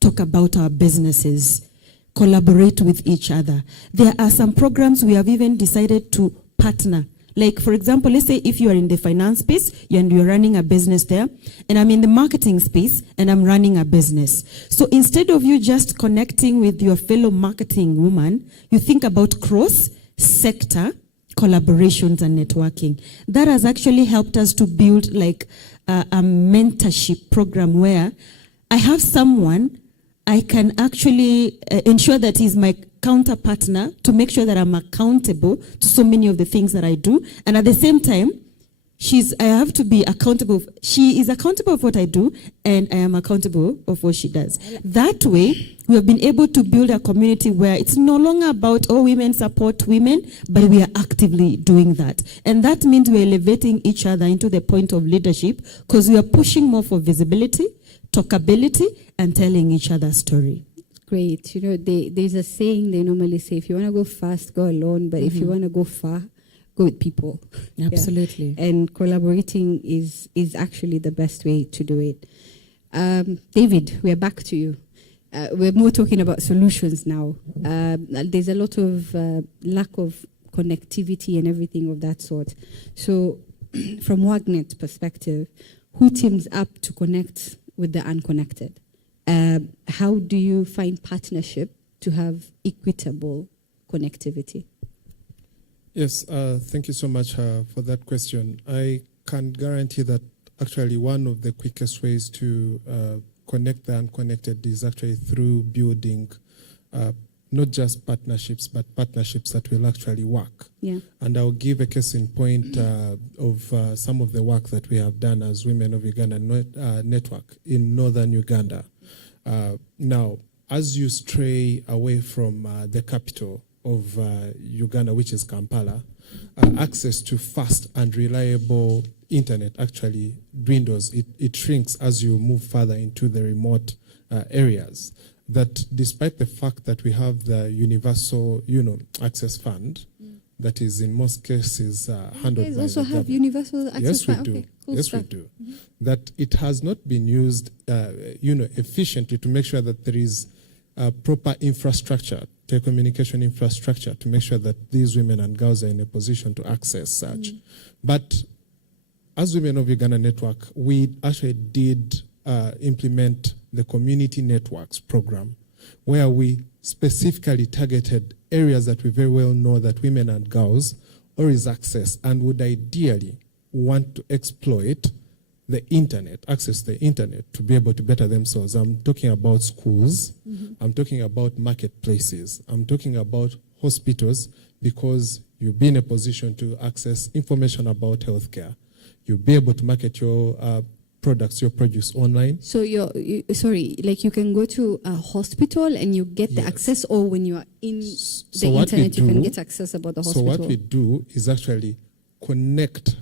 talk about our businesses, collaborate with each other. There are some programs we have even decided to partner. Like, for example, let's say if you are in the finance space and you're running a business there, and I'm in the marketing space and I'm running a business. So instead of you just connecting with your fellow marketing woman, you think about cross-sector collaborations and networking. That has actually helped us to build like a mentorship program where I have someone I can actually ensure that he's my counter partner to make sure that I'm accountable to so many of the things that I do. And at the same time, I have to be accountable. She is accountable of what I do, and I am accountable of what she does. That way, we have been able to build a community where it's no longer about, oh, women support women, but we are actively doing that. And that means we're elevating each other into the point of leadership because we are pushing more for visibility, talkability, and telling each other's story. Great. You know, there's a saying they normally say, if you want to go fast, go alone. But if you want to go far, go with people. Absolutely. Yeah. And collaborating is actually the best way to do it. David, we're back to you. We're more talking about solutions now. There's a lot of lack of connectivity and everything of that sort. So from WAGNET perspective, who teams up to connect with the unconnected? How do you find partnership to have equitable connectivity? Yes, thank you so much for that question. I can guarantee that actually one of the quickest ways to connect the unconnected is actually through building not just partnerships, but partnerships that will actually work. Yeah. And I'll give a case in point of some of the work that we have done as Women of Uganda Network in northern Uganda. Now, as you stray away from the capital of Uganda, which is Kampala, access to fast and reliable internet actually dwindles. It shrinks as you move further into the remote areas. That despite the fact that we have the universal, access fund, that is in most cases handled by You guys also the have government. universal access? Yes, we Fund? do. Okay, cool Yes, stuff. we do. That it has not been used, efficiently to make sure that there is proper infrastructure, telecommunication infrastructure, to make sure that these women and girls are in a position to access such. But as Women of Uganda Network, we actually did implement the Community Networks program, where we specifically targeted areas that we very well know that women and girls or is accessed and would ideally want to exploit the internet, access the internet to be able to better themselves. I'm talking about schools, I'm talking about marketplaces, I'm talking about hospitals, because you'll be in a position to access information about healthcare. You'll be able to market your products, your produce online. So sorry, like you can go to a hospital and you get the Yes. access, or when you are in So the what we internet, you can do- get access about the So hospital. what we do is actually connect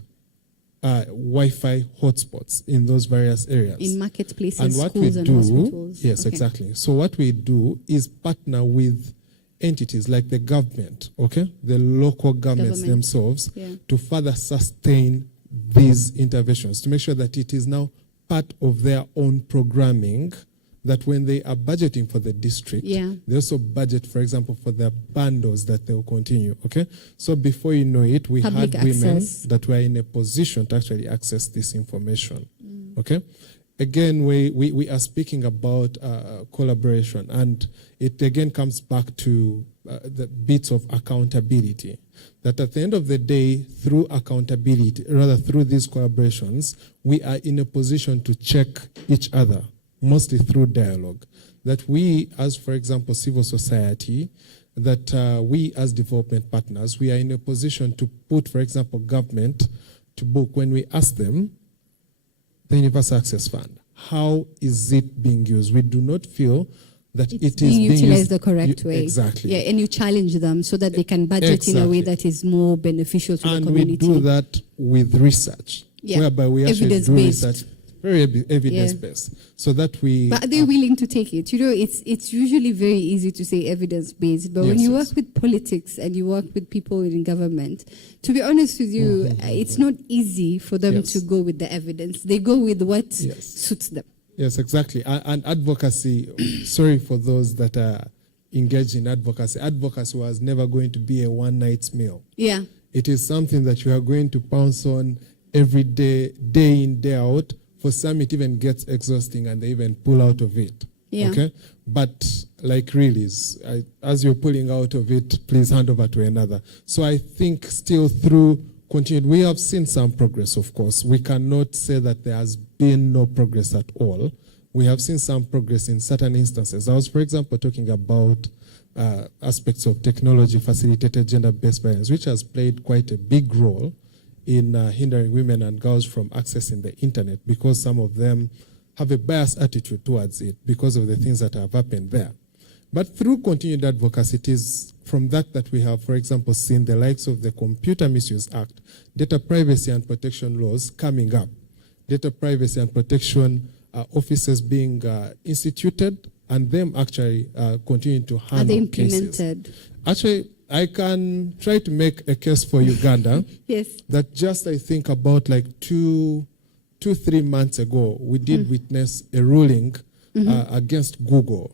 Wi-Fi hotspots in those various areas. in marketplaces, And what we schools, and do, hospitals. yes, Okay. exactly. So what we do is partner with entities like the government, okay, the local governments Government. themselves, Yeah. to further sustain these interventions, to make sure that it is now part of their own programming, that when they are budgeting for the district, Yeah. they also budget, for example, for their bundles that they will continue, okay? So before you know it, we Public had women access. that were in a position to actually access this information, okay? Again, we are speaking about collaboration, and it again comes back to the bits of accountability. That at the end of the day, through accountability, rather through these collaborations, we are in a position to check each other, mostly through dialogue. That we, as for example, civil society, that we as development partners, we are in a position to put, for example, government to book when we ask them, the Universal Access Fund, how is it being used? We do not feel that It's it is being utilized used the correct way. Exactly. Yeah, and you challenge them so that they can budget in a way Exactly. that is more beneficial to And the we community. do that with research, Yeah. whereby we actually do Evidence-based. research, very evidence-based, so that we... But are they willing to take it? You know, it's usually very easy to say evidence-based, but when Yes, you yes. work with politics and you work with people in government, to be honest with you, it's not easy for them Yes. to go with the evidence. They go with what Yes. suits them. Yes, exactly. And advocacy, sorry for those that are engaged in advocacy. Advocacy was never going to be a one-night meal. Yeah. It is something that you are going to pounce on every day, day in, day out. For some, it even gets exhausting and they even pull out of it. Yeah. Okay? But like really, as you're pulling out of it, please hand over to another. So I think still through continued, we have seen some progress, of course. We cannot say that there has been no progress at all. We have seen some progress in certain instances. I was, for example, talking about aspects of technology facilitated gender-based violence, which has played quite a big role in hindering women and girls from accessing the internet, because some of them have a biased attitude towards it because of the things that have happened there. But through continued advocacy, it is from that we have, for example, seen the likes of the Computer Misuse Act, data privacy and protection laws coming up, data privacy and protection officers being instituted, and them actually continuing to Are they handle cases. implemented? Actually, I can try to make a case for Uganda Yes. that just, I think, about like 3 months ago, we did witness a ruling against Google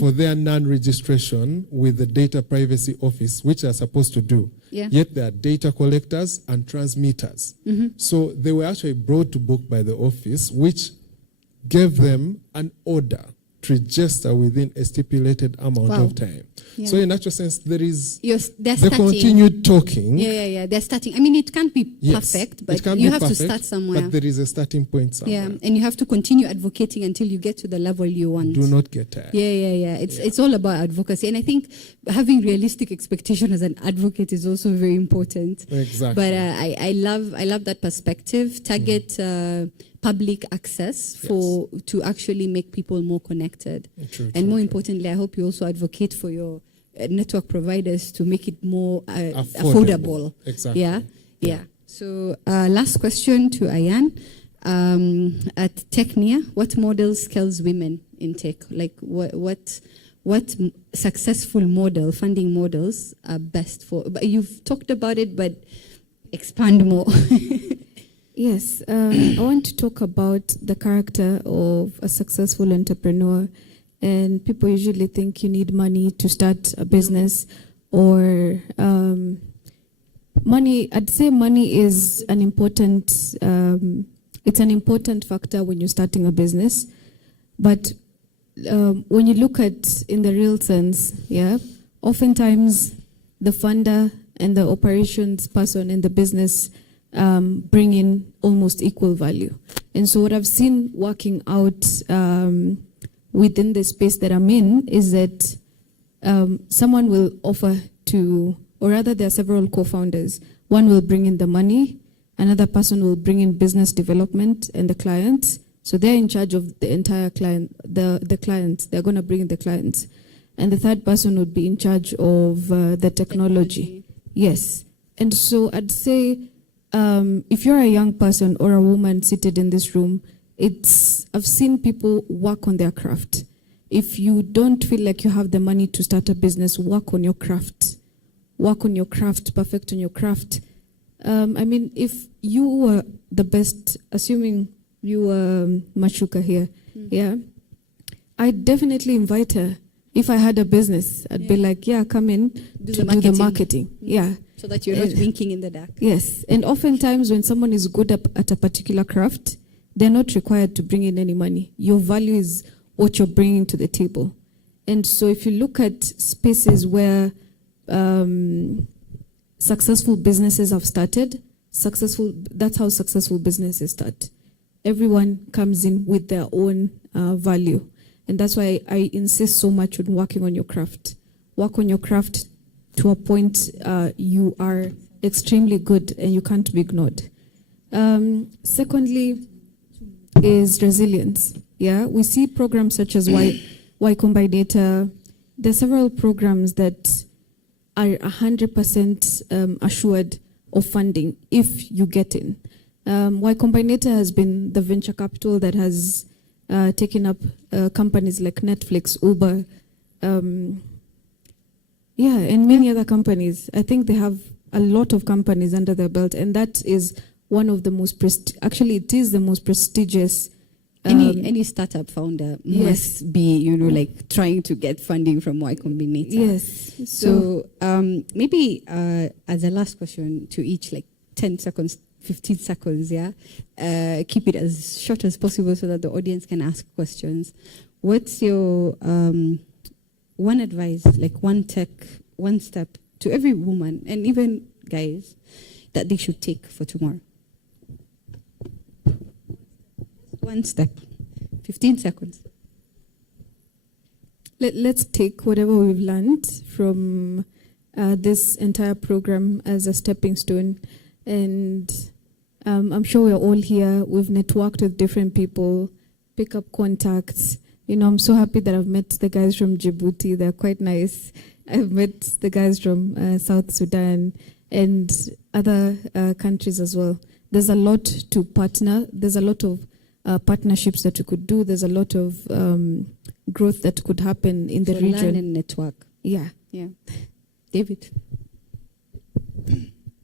for their non-registration with the Data Privacy Office, which they're supposed to do. Yeah. Yet they are data collectors and transmitters. So they were actually brought to book by the office, which gave them an order to register within a stipulated amount Wow. of time. Yeah. So in actual sense, there is They're the starting. continued talking. Yeah. They're starting. I mean, it can't be Yes, perfect, it but can't you be have to perfect, start somewhere. But there is a starting point somewhere. Yeah, and you have to continue advocating until you get to the level you want. Do not get tired. Yeah. It's all about advocacy, and I think having realistic expectation as an advocate is also very important. Exactly. But I love that perspective. Target public access to actually make people more connected, and more importantly, I hope you also advocate for your network providers to make it more affordable. Exactly. Yeah. So last question to Ayan. At Technia, what model scales women in tech? Like what successful funding models are best for? But you've talked about it, but expand more. Yes, I want to talk about the character of a successful entrepreneur. And people usually think you need money to start a business, or money. I'd say money is an important. It's an important factor when you're starting a business, but when you look at in the real sense, oftentimes the funder and the operations person and the business bring in almost equal value. And so what I've seen working out within the space that I'm in is that someone will offer to, or rather there are several co-founders. One will bring in the money, another person will bring in business development and the clients. So they're in charge of the entire client, the clients. They're going to bring in the clients. And the third person would be in charge of the technology. Yes. And so I'd say if you're a young person or a woman seated in this room, I've seen people work on their craft. If you don't feel like you have the money to start a business, work on your craft. Work on your craft, perfect on your craft. I mean, if you were the best, assuming you were Machuka here, yeah, I'd definitely invite her. If I had a business, I'd be like, yeah, come in to do the marketing. Yeah. So that you're not winking in the dark. Yes. And oftentimes when someone is good at a particular craft, they're not required to bring in any money. Your value is what you're bringing to the table. And so if you look at spaces where successful businesses have started, that's how successful businesses start. Everyone comes in with their own value. And that's why I insist so much on working on your craft. Work on your craft to a point you are extremely good and you can't be ignored. Secondly is resilience. Yeah, we see programs such as Y Combinator. There are several programs that are 100% assured of funding if you get in. Y Combinator has been the venture capital that has taken up companies like Netflix, Uber, and many other companies. I think they have a lot of companies under their belt, and that is one of the most actually it is the most prestigious. Any startup founder must be, like trying to get funding from Y Combinator. Yes. So maybe as a last question to each, like 10 seconds, 15 seconds, yeah? Keep it as short as possible so that the audience can ask questions. What's your one advice, like one step to every woman and even guys that they should take for tomorrow? One step, 15 seconds. Let's take whatever we've learned from this entire program as a stepping stone. And I'm sure we're all here. We've networked with different people, pick up contacts. I'm so happy that I've met the guys from Djibouti. They're quite nice. I've met the guys from South Sudan and other countries as well. There's a lot to partner. There's a lot of partnerships that you could do. There's a lot of growth that could happen in the region. Learn and network. Yeah. Yeah. David.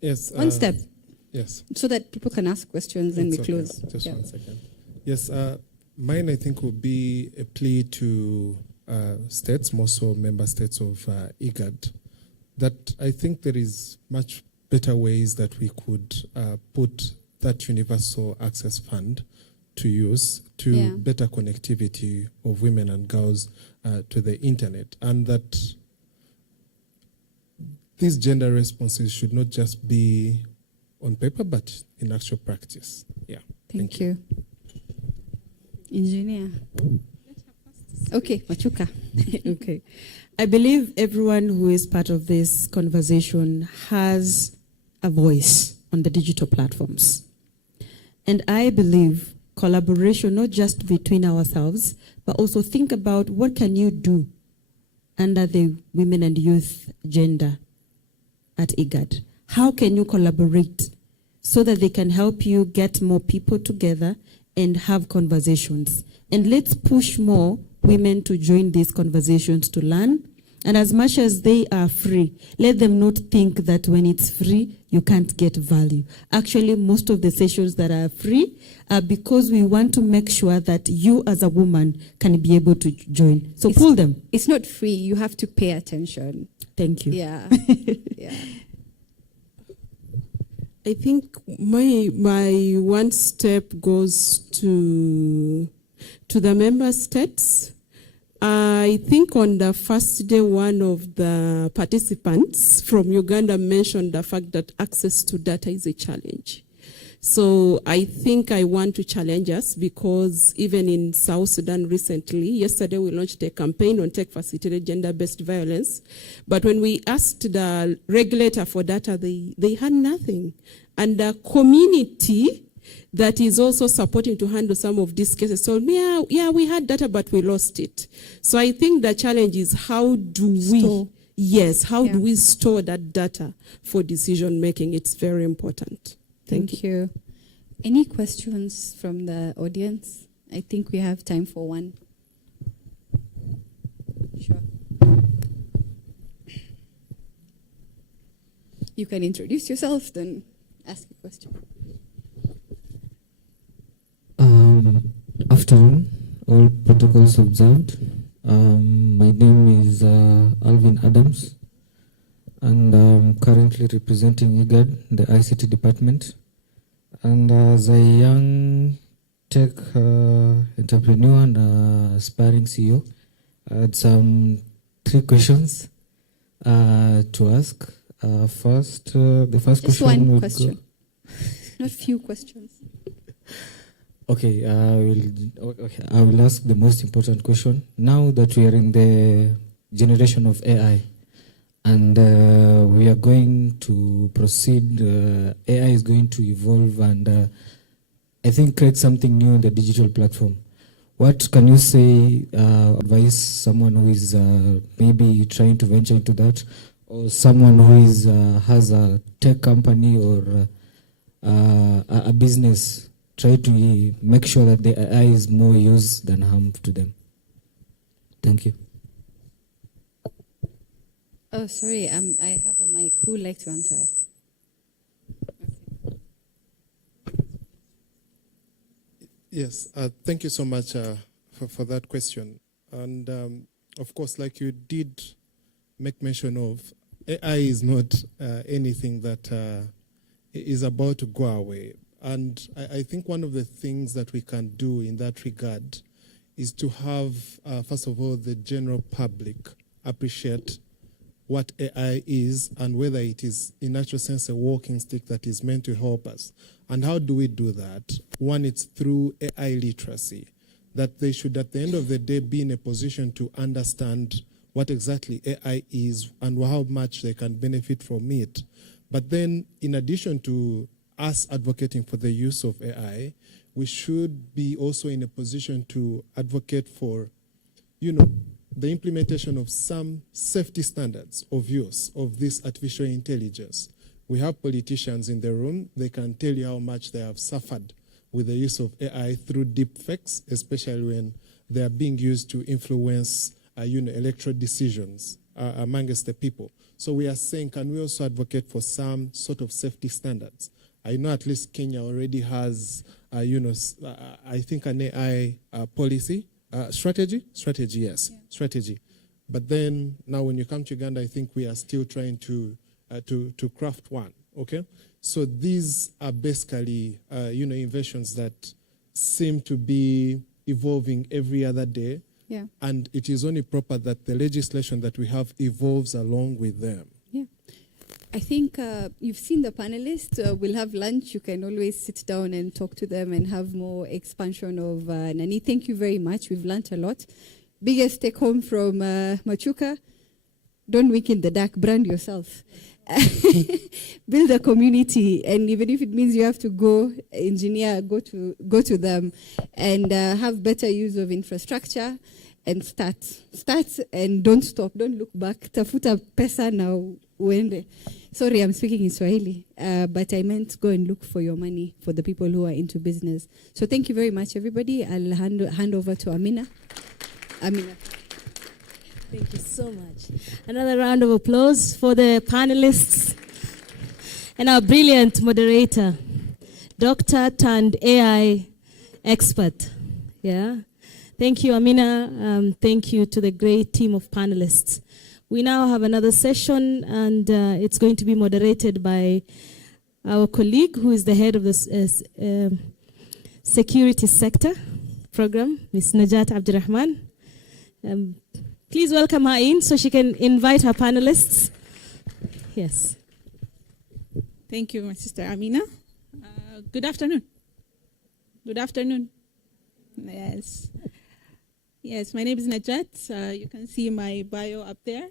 Yes. One step. Yes. So that people can ask questions and we close. Just 1 second. Yes. Mine, I think, would be a plea to states, more so member states of IGAD, that I think there is much better ways that we could put that universal access fund to use to better connectivity of women and girls to the internet, and that these gender responses should not just be on paper but in actual practice. Yeah. Thank you. Engineer. Okay, Machuka. Okay. I believe everyone who is part of this conversation has a voice on the digital platforms. And I believe collaboration, not just between ourselves, but also think about what can you do under the women and youth agenda at IGAD. How can you collaborate so that they can help you get more people together and have conversations? And let's push more women to join these conversations to learn. And as much as they are free, let them not think that when it's free, you can't get value. Actually, most of the sessions that are free are because we want to make sure that you as a woman can be able to join. So pull them. It's not free. You have to pay attention. Thank you. Yeah. Yeah. I think my one step goes to the member states. I think on the first day, one of the participants from Uganda mentioned the fact that access to data is a challenge. So I think I want to challenge us, because even in South Sudan recently, yesterday we launched a campaign on tech-facilitated gender-based violence. But when we asked the regulator for data, they had nothing. And the community that is also supporting to handle some of these cases told me, yeah, we had data, but we lost it. So I think the challenge is, how do we do we store that data for decision making? It's very important. Thank you. Any questions from the audience? I think we have time for one. Sure. You can introduce yourself, then ask a question. Afternoon, all protocols observed. My name is Alvin Adams, and I'm currently representing IGAD, the ICT department. And as a young tech entrepreneur and aspiring CEO, I had some 3 questions to ask. The first Just question. one question, not few questions. Okay, I will ask the most important question. Now that we are in the generation of AI, and we are going to proceed, AI is going to evolve and I think create something new on the digital platform. What can you say, advise someone who is maybe trying to venture into that, or someone who is has a tech company or a business, try to make sure that the AI is more use than harm to them? Thank you. Oh, sorry, I have a mic. Who would like to answer? Yes, thank you so much for that question. And of course, like you did make mention of, AI is not anything that is about to go away. And I think one of the things that we can do in that regard is to have, first of all, the general public appreciate what AI is and whether it is, in actual sense, a walking stick that is meant to help us. And how do we do that? One, it's through AI literacy, that they should, at the end of the day, be in a position to understand what exactly AI is and how much they can benefit from it. But then, in addition to us advocating for the use of AI, we should be also in a position to advocate for, the implementation of some safety standards of use of this artificial intelligence. We have politicians in the room, they can tell you how much they have suffered with the use of AI through deepfakes, especially when they are being used to influence electoral decisions amongst the people. So we are saying, can we also advocate for some sort of safety standards? I know at least Kenya already has, I think an AI policy, strategy, yes, yeah. Strategy. But then now when you come to Uganda, I think we are still trying to craft one, okay? So these are basically, inventions that seem to be evolving every other day. Yeah. And it is only proper that the legislation that we have evolves along with them. Yeah. I think you've seen the panelists. We'll have lunch. You can always sit down and talk to them and have more expansion of Nani. Thank you very much. We've learned a lot. Biggest take home from Machuka: don't wink in the dark, brand yourself. Build a community, and even if it means you have to go go to them and have better use of infrastructure and start and don't stop, don't look back. Tafuta pesa na uende. Sorry, I'm speaking in Swahili, but I meant go and look for your money for the people who are into business. So thank you very much, everybody. I'll hand over to Amina. Thank you so much. Another round of applause for the panelists and our brilliant moderator, doctor turned AI expert. Yeah. Thank you, Amina. Thank you to the great team of panelists. We now have another session, and it's going to be moderated by our colleague, who is the head of the security sector program, Ms. Najat Abdurrahman. Please welcome her in so she can invite her panelists. Yes. Thank you, my sister Amina. Good afternoon. Good afternoon. Yes. Yes, my name is Najat. You can see my bio up there.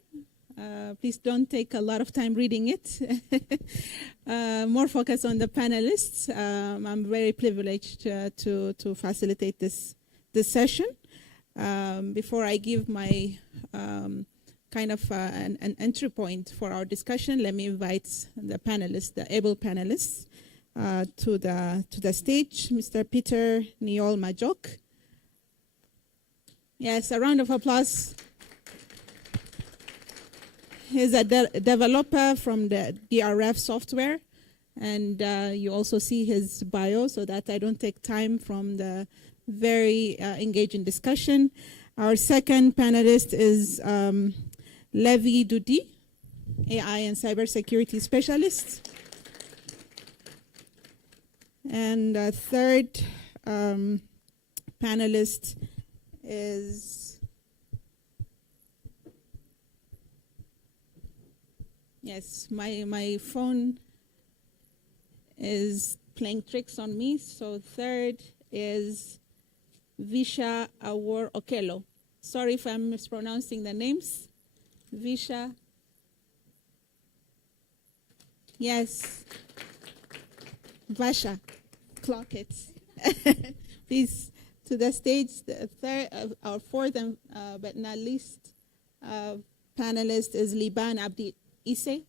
Please don't take a lot of time reading it. More focus on the panelists. I'm very privileged to facilitate this session. Before I give my kind of an entry point for our discussion, let me invite the panelists, the able panelists, to the stage. Mr. Peter Niol Majok. Yes, a round of applause. He's a developer from the DRF software, and you also see his bio so that I don't take time from the very engaging discussion. Our second panelist is Levi Dudi, AI and cybersecurity specialist. And the third panelist is, yes, my phone is playing tricks on me. So third is Visha Awor Okelo. Sorry if I'm mispronouncing the names. Visha. Yes. Vasha. Clock it. Please, to the stage, the third, our fourth and but not least panelist is Liban Abdi Isse.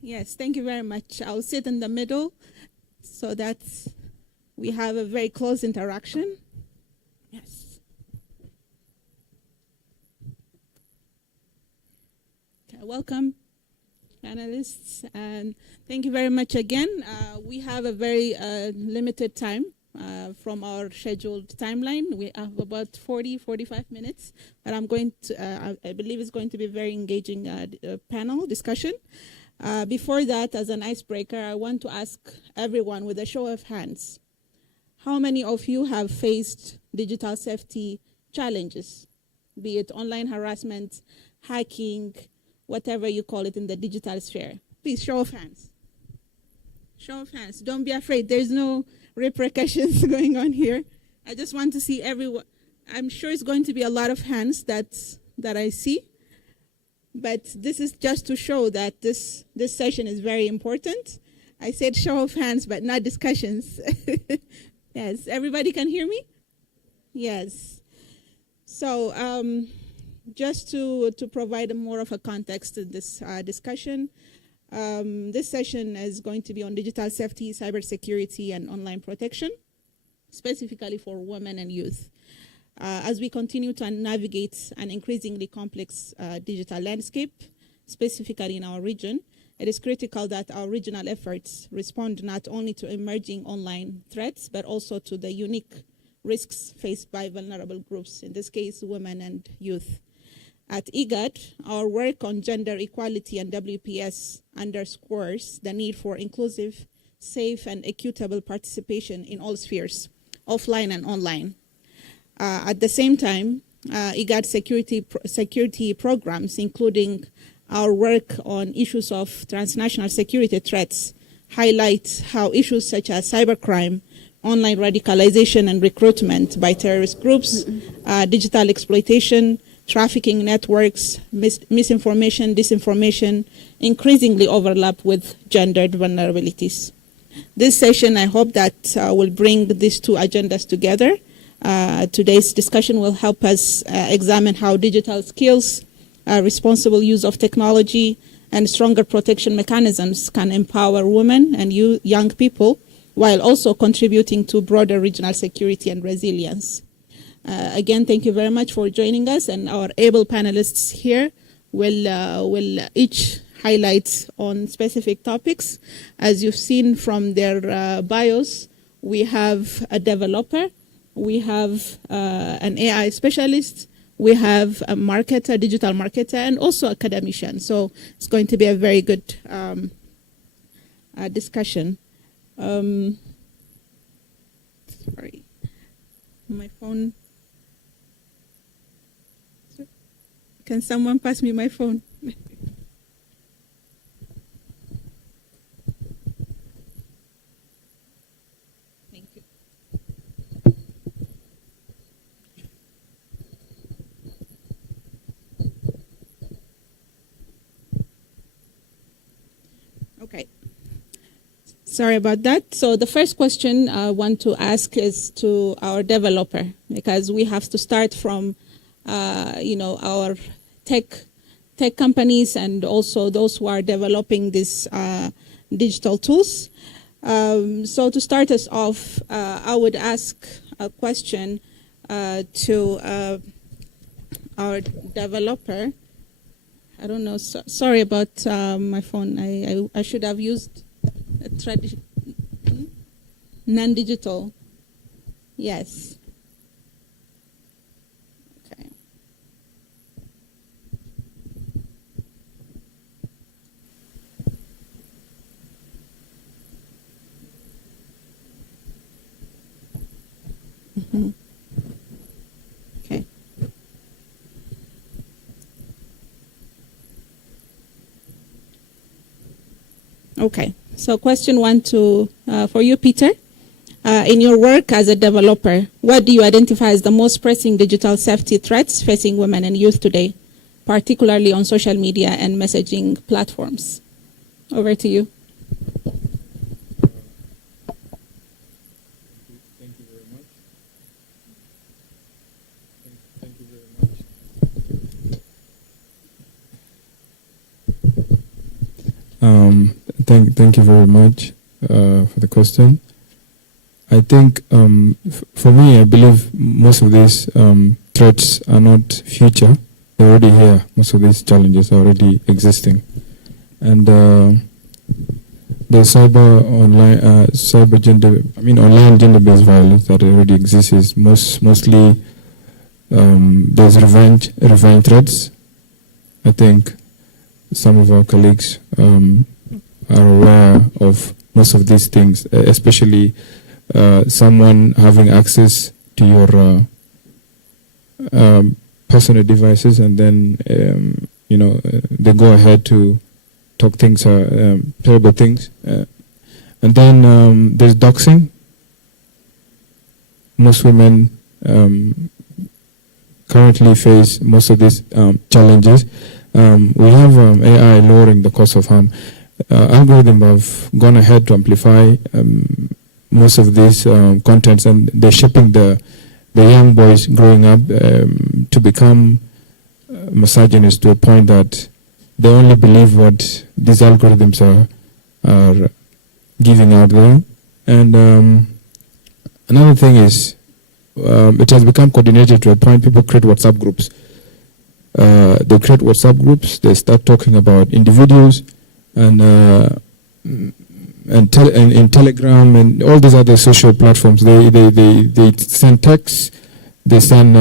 Yes, thank you very much. I'll sit in the middle so that we have a very close interaction. Yes. Okay, welcome, panelists, and thank you very much again. We have a very limited time from our scheduled timeline. We have about 45 minutes, but I'm going to, I believe it's going to be a very engaging panel discussion. Before that, as an icebreaker, I want to ask everyone with a show of hands, how many of you have faced digital safety challenges, be it online harassment, hacking, whatever you call it in the digital sphere? Please, show of hands. Show of hands. Don't be afraid. There's no repercussions going on here. I just want to see everyone. I'm sure it's going to be a lot of hands that I see. But this is just to show that this session is very important. I said show of hands, but not discussions. Yes, everybody can hear me? Yes. So just to provide more of a context to this discussion, this session is going to be on digital safety, cybersecurity, and online protection, specifically for women and youth. As we continue to navigate an increasingly complex digital landscape, specifically in our region, it is critical that our regional efforts respond not only to emerging online threats, but also to the unique risks faced by vulnerable groups, in this case, women and youth. At IGAD, our work on gender equality and WPS underscores the need for inclusive, safe, and equitable participation in all spheres, offline and online. At the same time, IGAD security programs, including our work on issues of transnational security threats, highlight how issues such as cybercrime, online radicalization and recruitment by terrorist groups, digital exploitation, trafficking networks, misinformation, disinformation, increasingly overlap with gendered vulnerabilities. This session, I hope that will bring these two agendas together. Today's discussion will help us examine how digital skills, responsible use of technology, and stronger protection mechanisms can empower women and young people, while also contributing to broader regional security and resilience. Again, thank you very much for joining us, and our able panelists here will each highlight on specific topics. As you've seen from their bios, we have a developer, we have an AI specialist, we have a marketer, digital marketer, and also academician. So it's going to be a very good discussion. Sorry, my phone. Can someone pass me my phone? Thank you. Okay. Sorry about that. So the first question I want to ask is to our developer, because we have to start from our tech companies and also those who are developing these digital tools. So to start us off, I would ask a question to our developer. I don't know. Sorry about my phone. I should have used a non-digital. Yes. Okay. Mm-hmm. Okay. Okay. So question one for you, Peter. In your work as a developer, what do you identify as the most pressing digital safety threats facing women and youth today, particularly on social media and messaging platforms? Over to you. Thank you very much. Thank you very much for the question. I think for me, I believe most of these threats are not future. They're already here. Most of these challenges are already existing. And the online gender-based violence that already exists is mostly there's revenge threats. I think some of our colleagues are aware of most of these things, especially someone having access to your personal devices, and then they go ahead to talk things, terrible things, and then there's doxing. Most women currently face most of these challenges. We have AI lowering the cost of harm. Algorithms have gone ahead to amplify most of these contents, and they're shaping the young boys growing up to become misogynist to a point that they only believe what these algorithms are giving out there. And another thing is it has become coordinated to a point people create WhatsApp groups. They create WhatsApp groups, they start talking about individuals, and in Telegram and all these other social platforms, they send texts, they send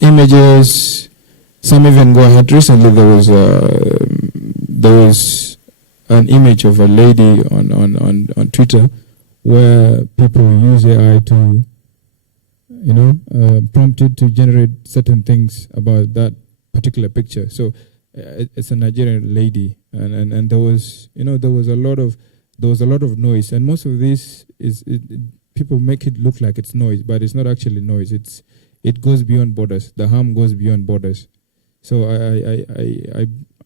images. Some even go ahead. Recently, there was an image of a lady on Twitter where people use AI to prompted to generate certain things about that particular picture. So it's a Nigerian lady, and there was a lot of noise, and most of this is people make it look like it's noise, but it's not actually noise. It goes beyond borders. The harm goes beyond borders. So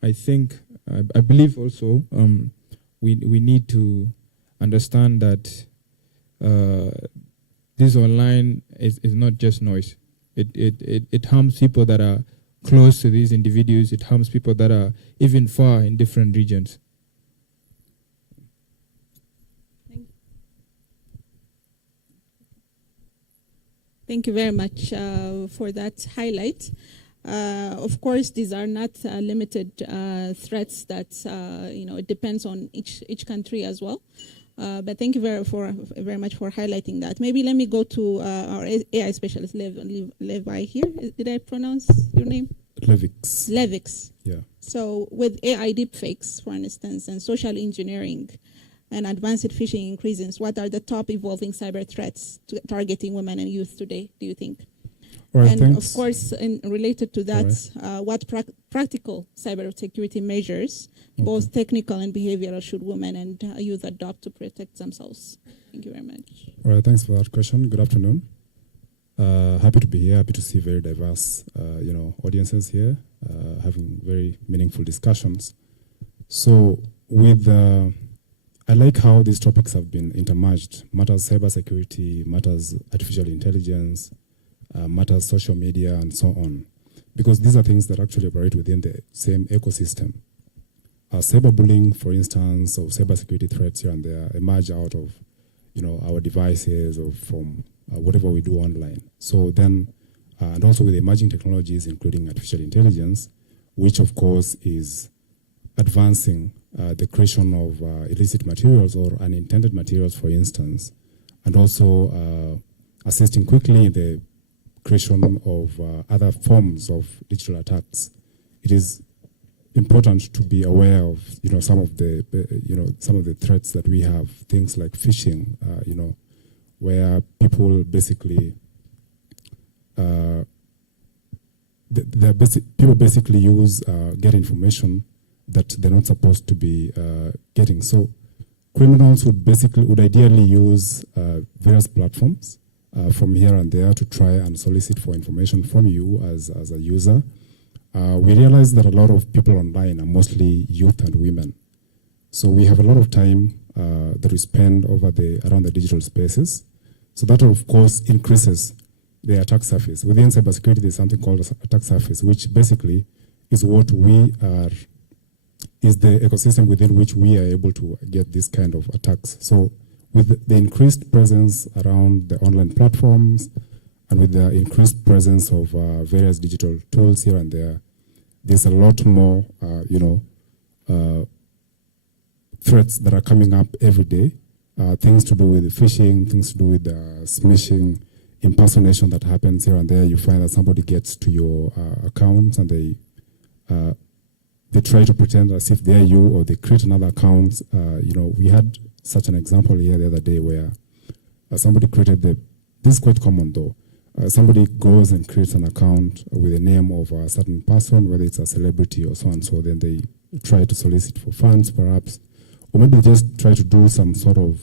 I think I believe also we need to understand that this online is not just noise. It harms people that are close to these individuals. It harms people that are even far in different regions. Thank you very much for that highlight. Of course, these are not limited threats. That it depends on each country as well. But thank you very much for highlighting that. Maybe let me go to our AI specialist, Levi here. Did I pronounce your name? Levix. Levix. Yeah. So with AI deepfakes, for instance, and social engineering, and advanced phishing increases, what are the top evolving cyber threats targeting women and youth today, do you think? All right, and thanks. of course, related to that, what practical cybersecurity measures, both technical and behavioral, should women and youth adopt to protect themselves? Thank you very much. All right, thanks for that question. Good afternoon. Happy to be here. Happy to see very diverse, audiences here, having very meaningful discussions. So, I like how these topics have been intermerged. Matters cybersecurity, matters artificial intelligence, matters social media, and so on, because these are things that actually operate within the same ecosystem. Cyberbullying, for instance, or cybersecurity threats here and there emerge out of, our devices or from whatever we do online. So then, and also with emerging technologies, including artificial intelligence, which of course is advancing the creation of illicit materials or unintended materials, for instance, and also assisting quickly in the creation of other forms of digital attacks. It is important to be aware of, some of the threats that we have. Things like phishing, where people basically people basically use get information that they're not supposed to be getting. So criminals would ideally use various platforms from here and there to try and solicit for information from you as a user. We realize that a lot of people online are mostly youth and women. So we have a lot of time that we spend around the digital spaces. So that, of course, increases the attack surface. Within cybersecurity, there's something called attack surface, which basically is is the ecosystem within which we are able to get this kind of attacks. So with the increased presence around the online platforms and with the increased presence of various digital tools here and there, there's a lot more, threats that are coming up every day. Things to do with phishing, things to do with smishing, impersonation that happens here and there. You find that somebody gets to your accounts and they try to pretend as if they're you, or they create another account. We had such an example here the other day where somebody created this is quite common though. Somebody goes and creates an account with the name of a certain person, whether it's a celebrity or so and so. Then they try to solicit for funds, perhaps, or maybe just try to do some sort of,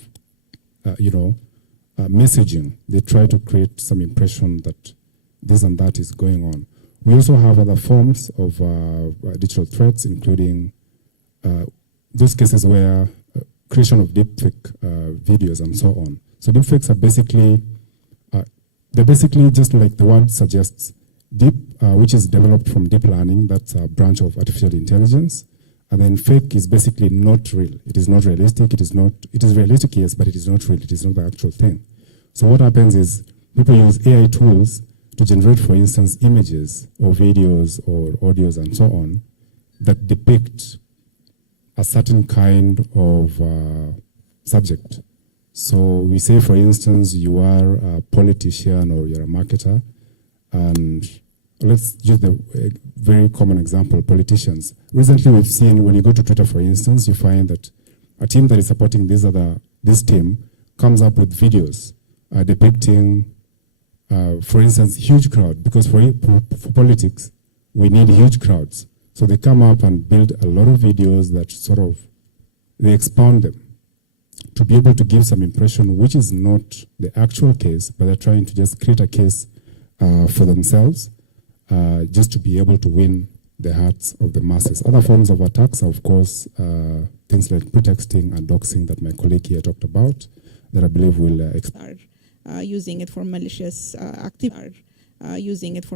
messaging. They try to create some impression that this and that is going on. We also have other forms of digital threats, including those cases where creation of deepfake videos and so on. So deepfakes are basically, they're basically just like the word suggests, which is developed from deep learning. That's a branch of artificial intelligence. And then fake is basically not real. It is not realistic. It is realistic, yes, but it is not real. It is not the actual thing. So what happens is people use AI tools to generate, for instance, images or videos or audios and so on that depict a certain kind of subject. So we say, for instance, you are a politician or you're a marketer, and let's use the very common example, politicians. Recently, we've seen, when you go to Twitter, for instance, you find that a team that is supporting this team comes up with videos depicting, for instance, huge crowd, because for politics, we need huge crowds. So they come up and build a lot of videos that they expound them to be able to give some impression, which is not the actual case, but they're trying to just create a case for themselves, just to be able to win the hearts of the masses. Other forms of attacks are, of course, things like pretexting and doxing that my colleague here talked about, that I believe will using it for malicious activity, using it for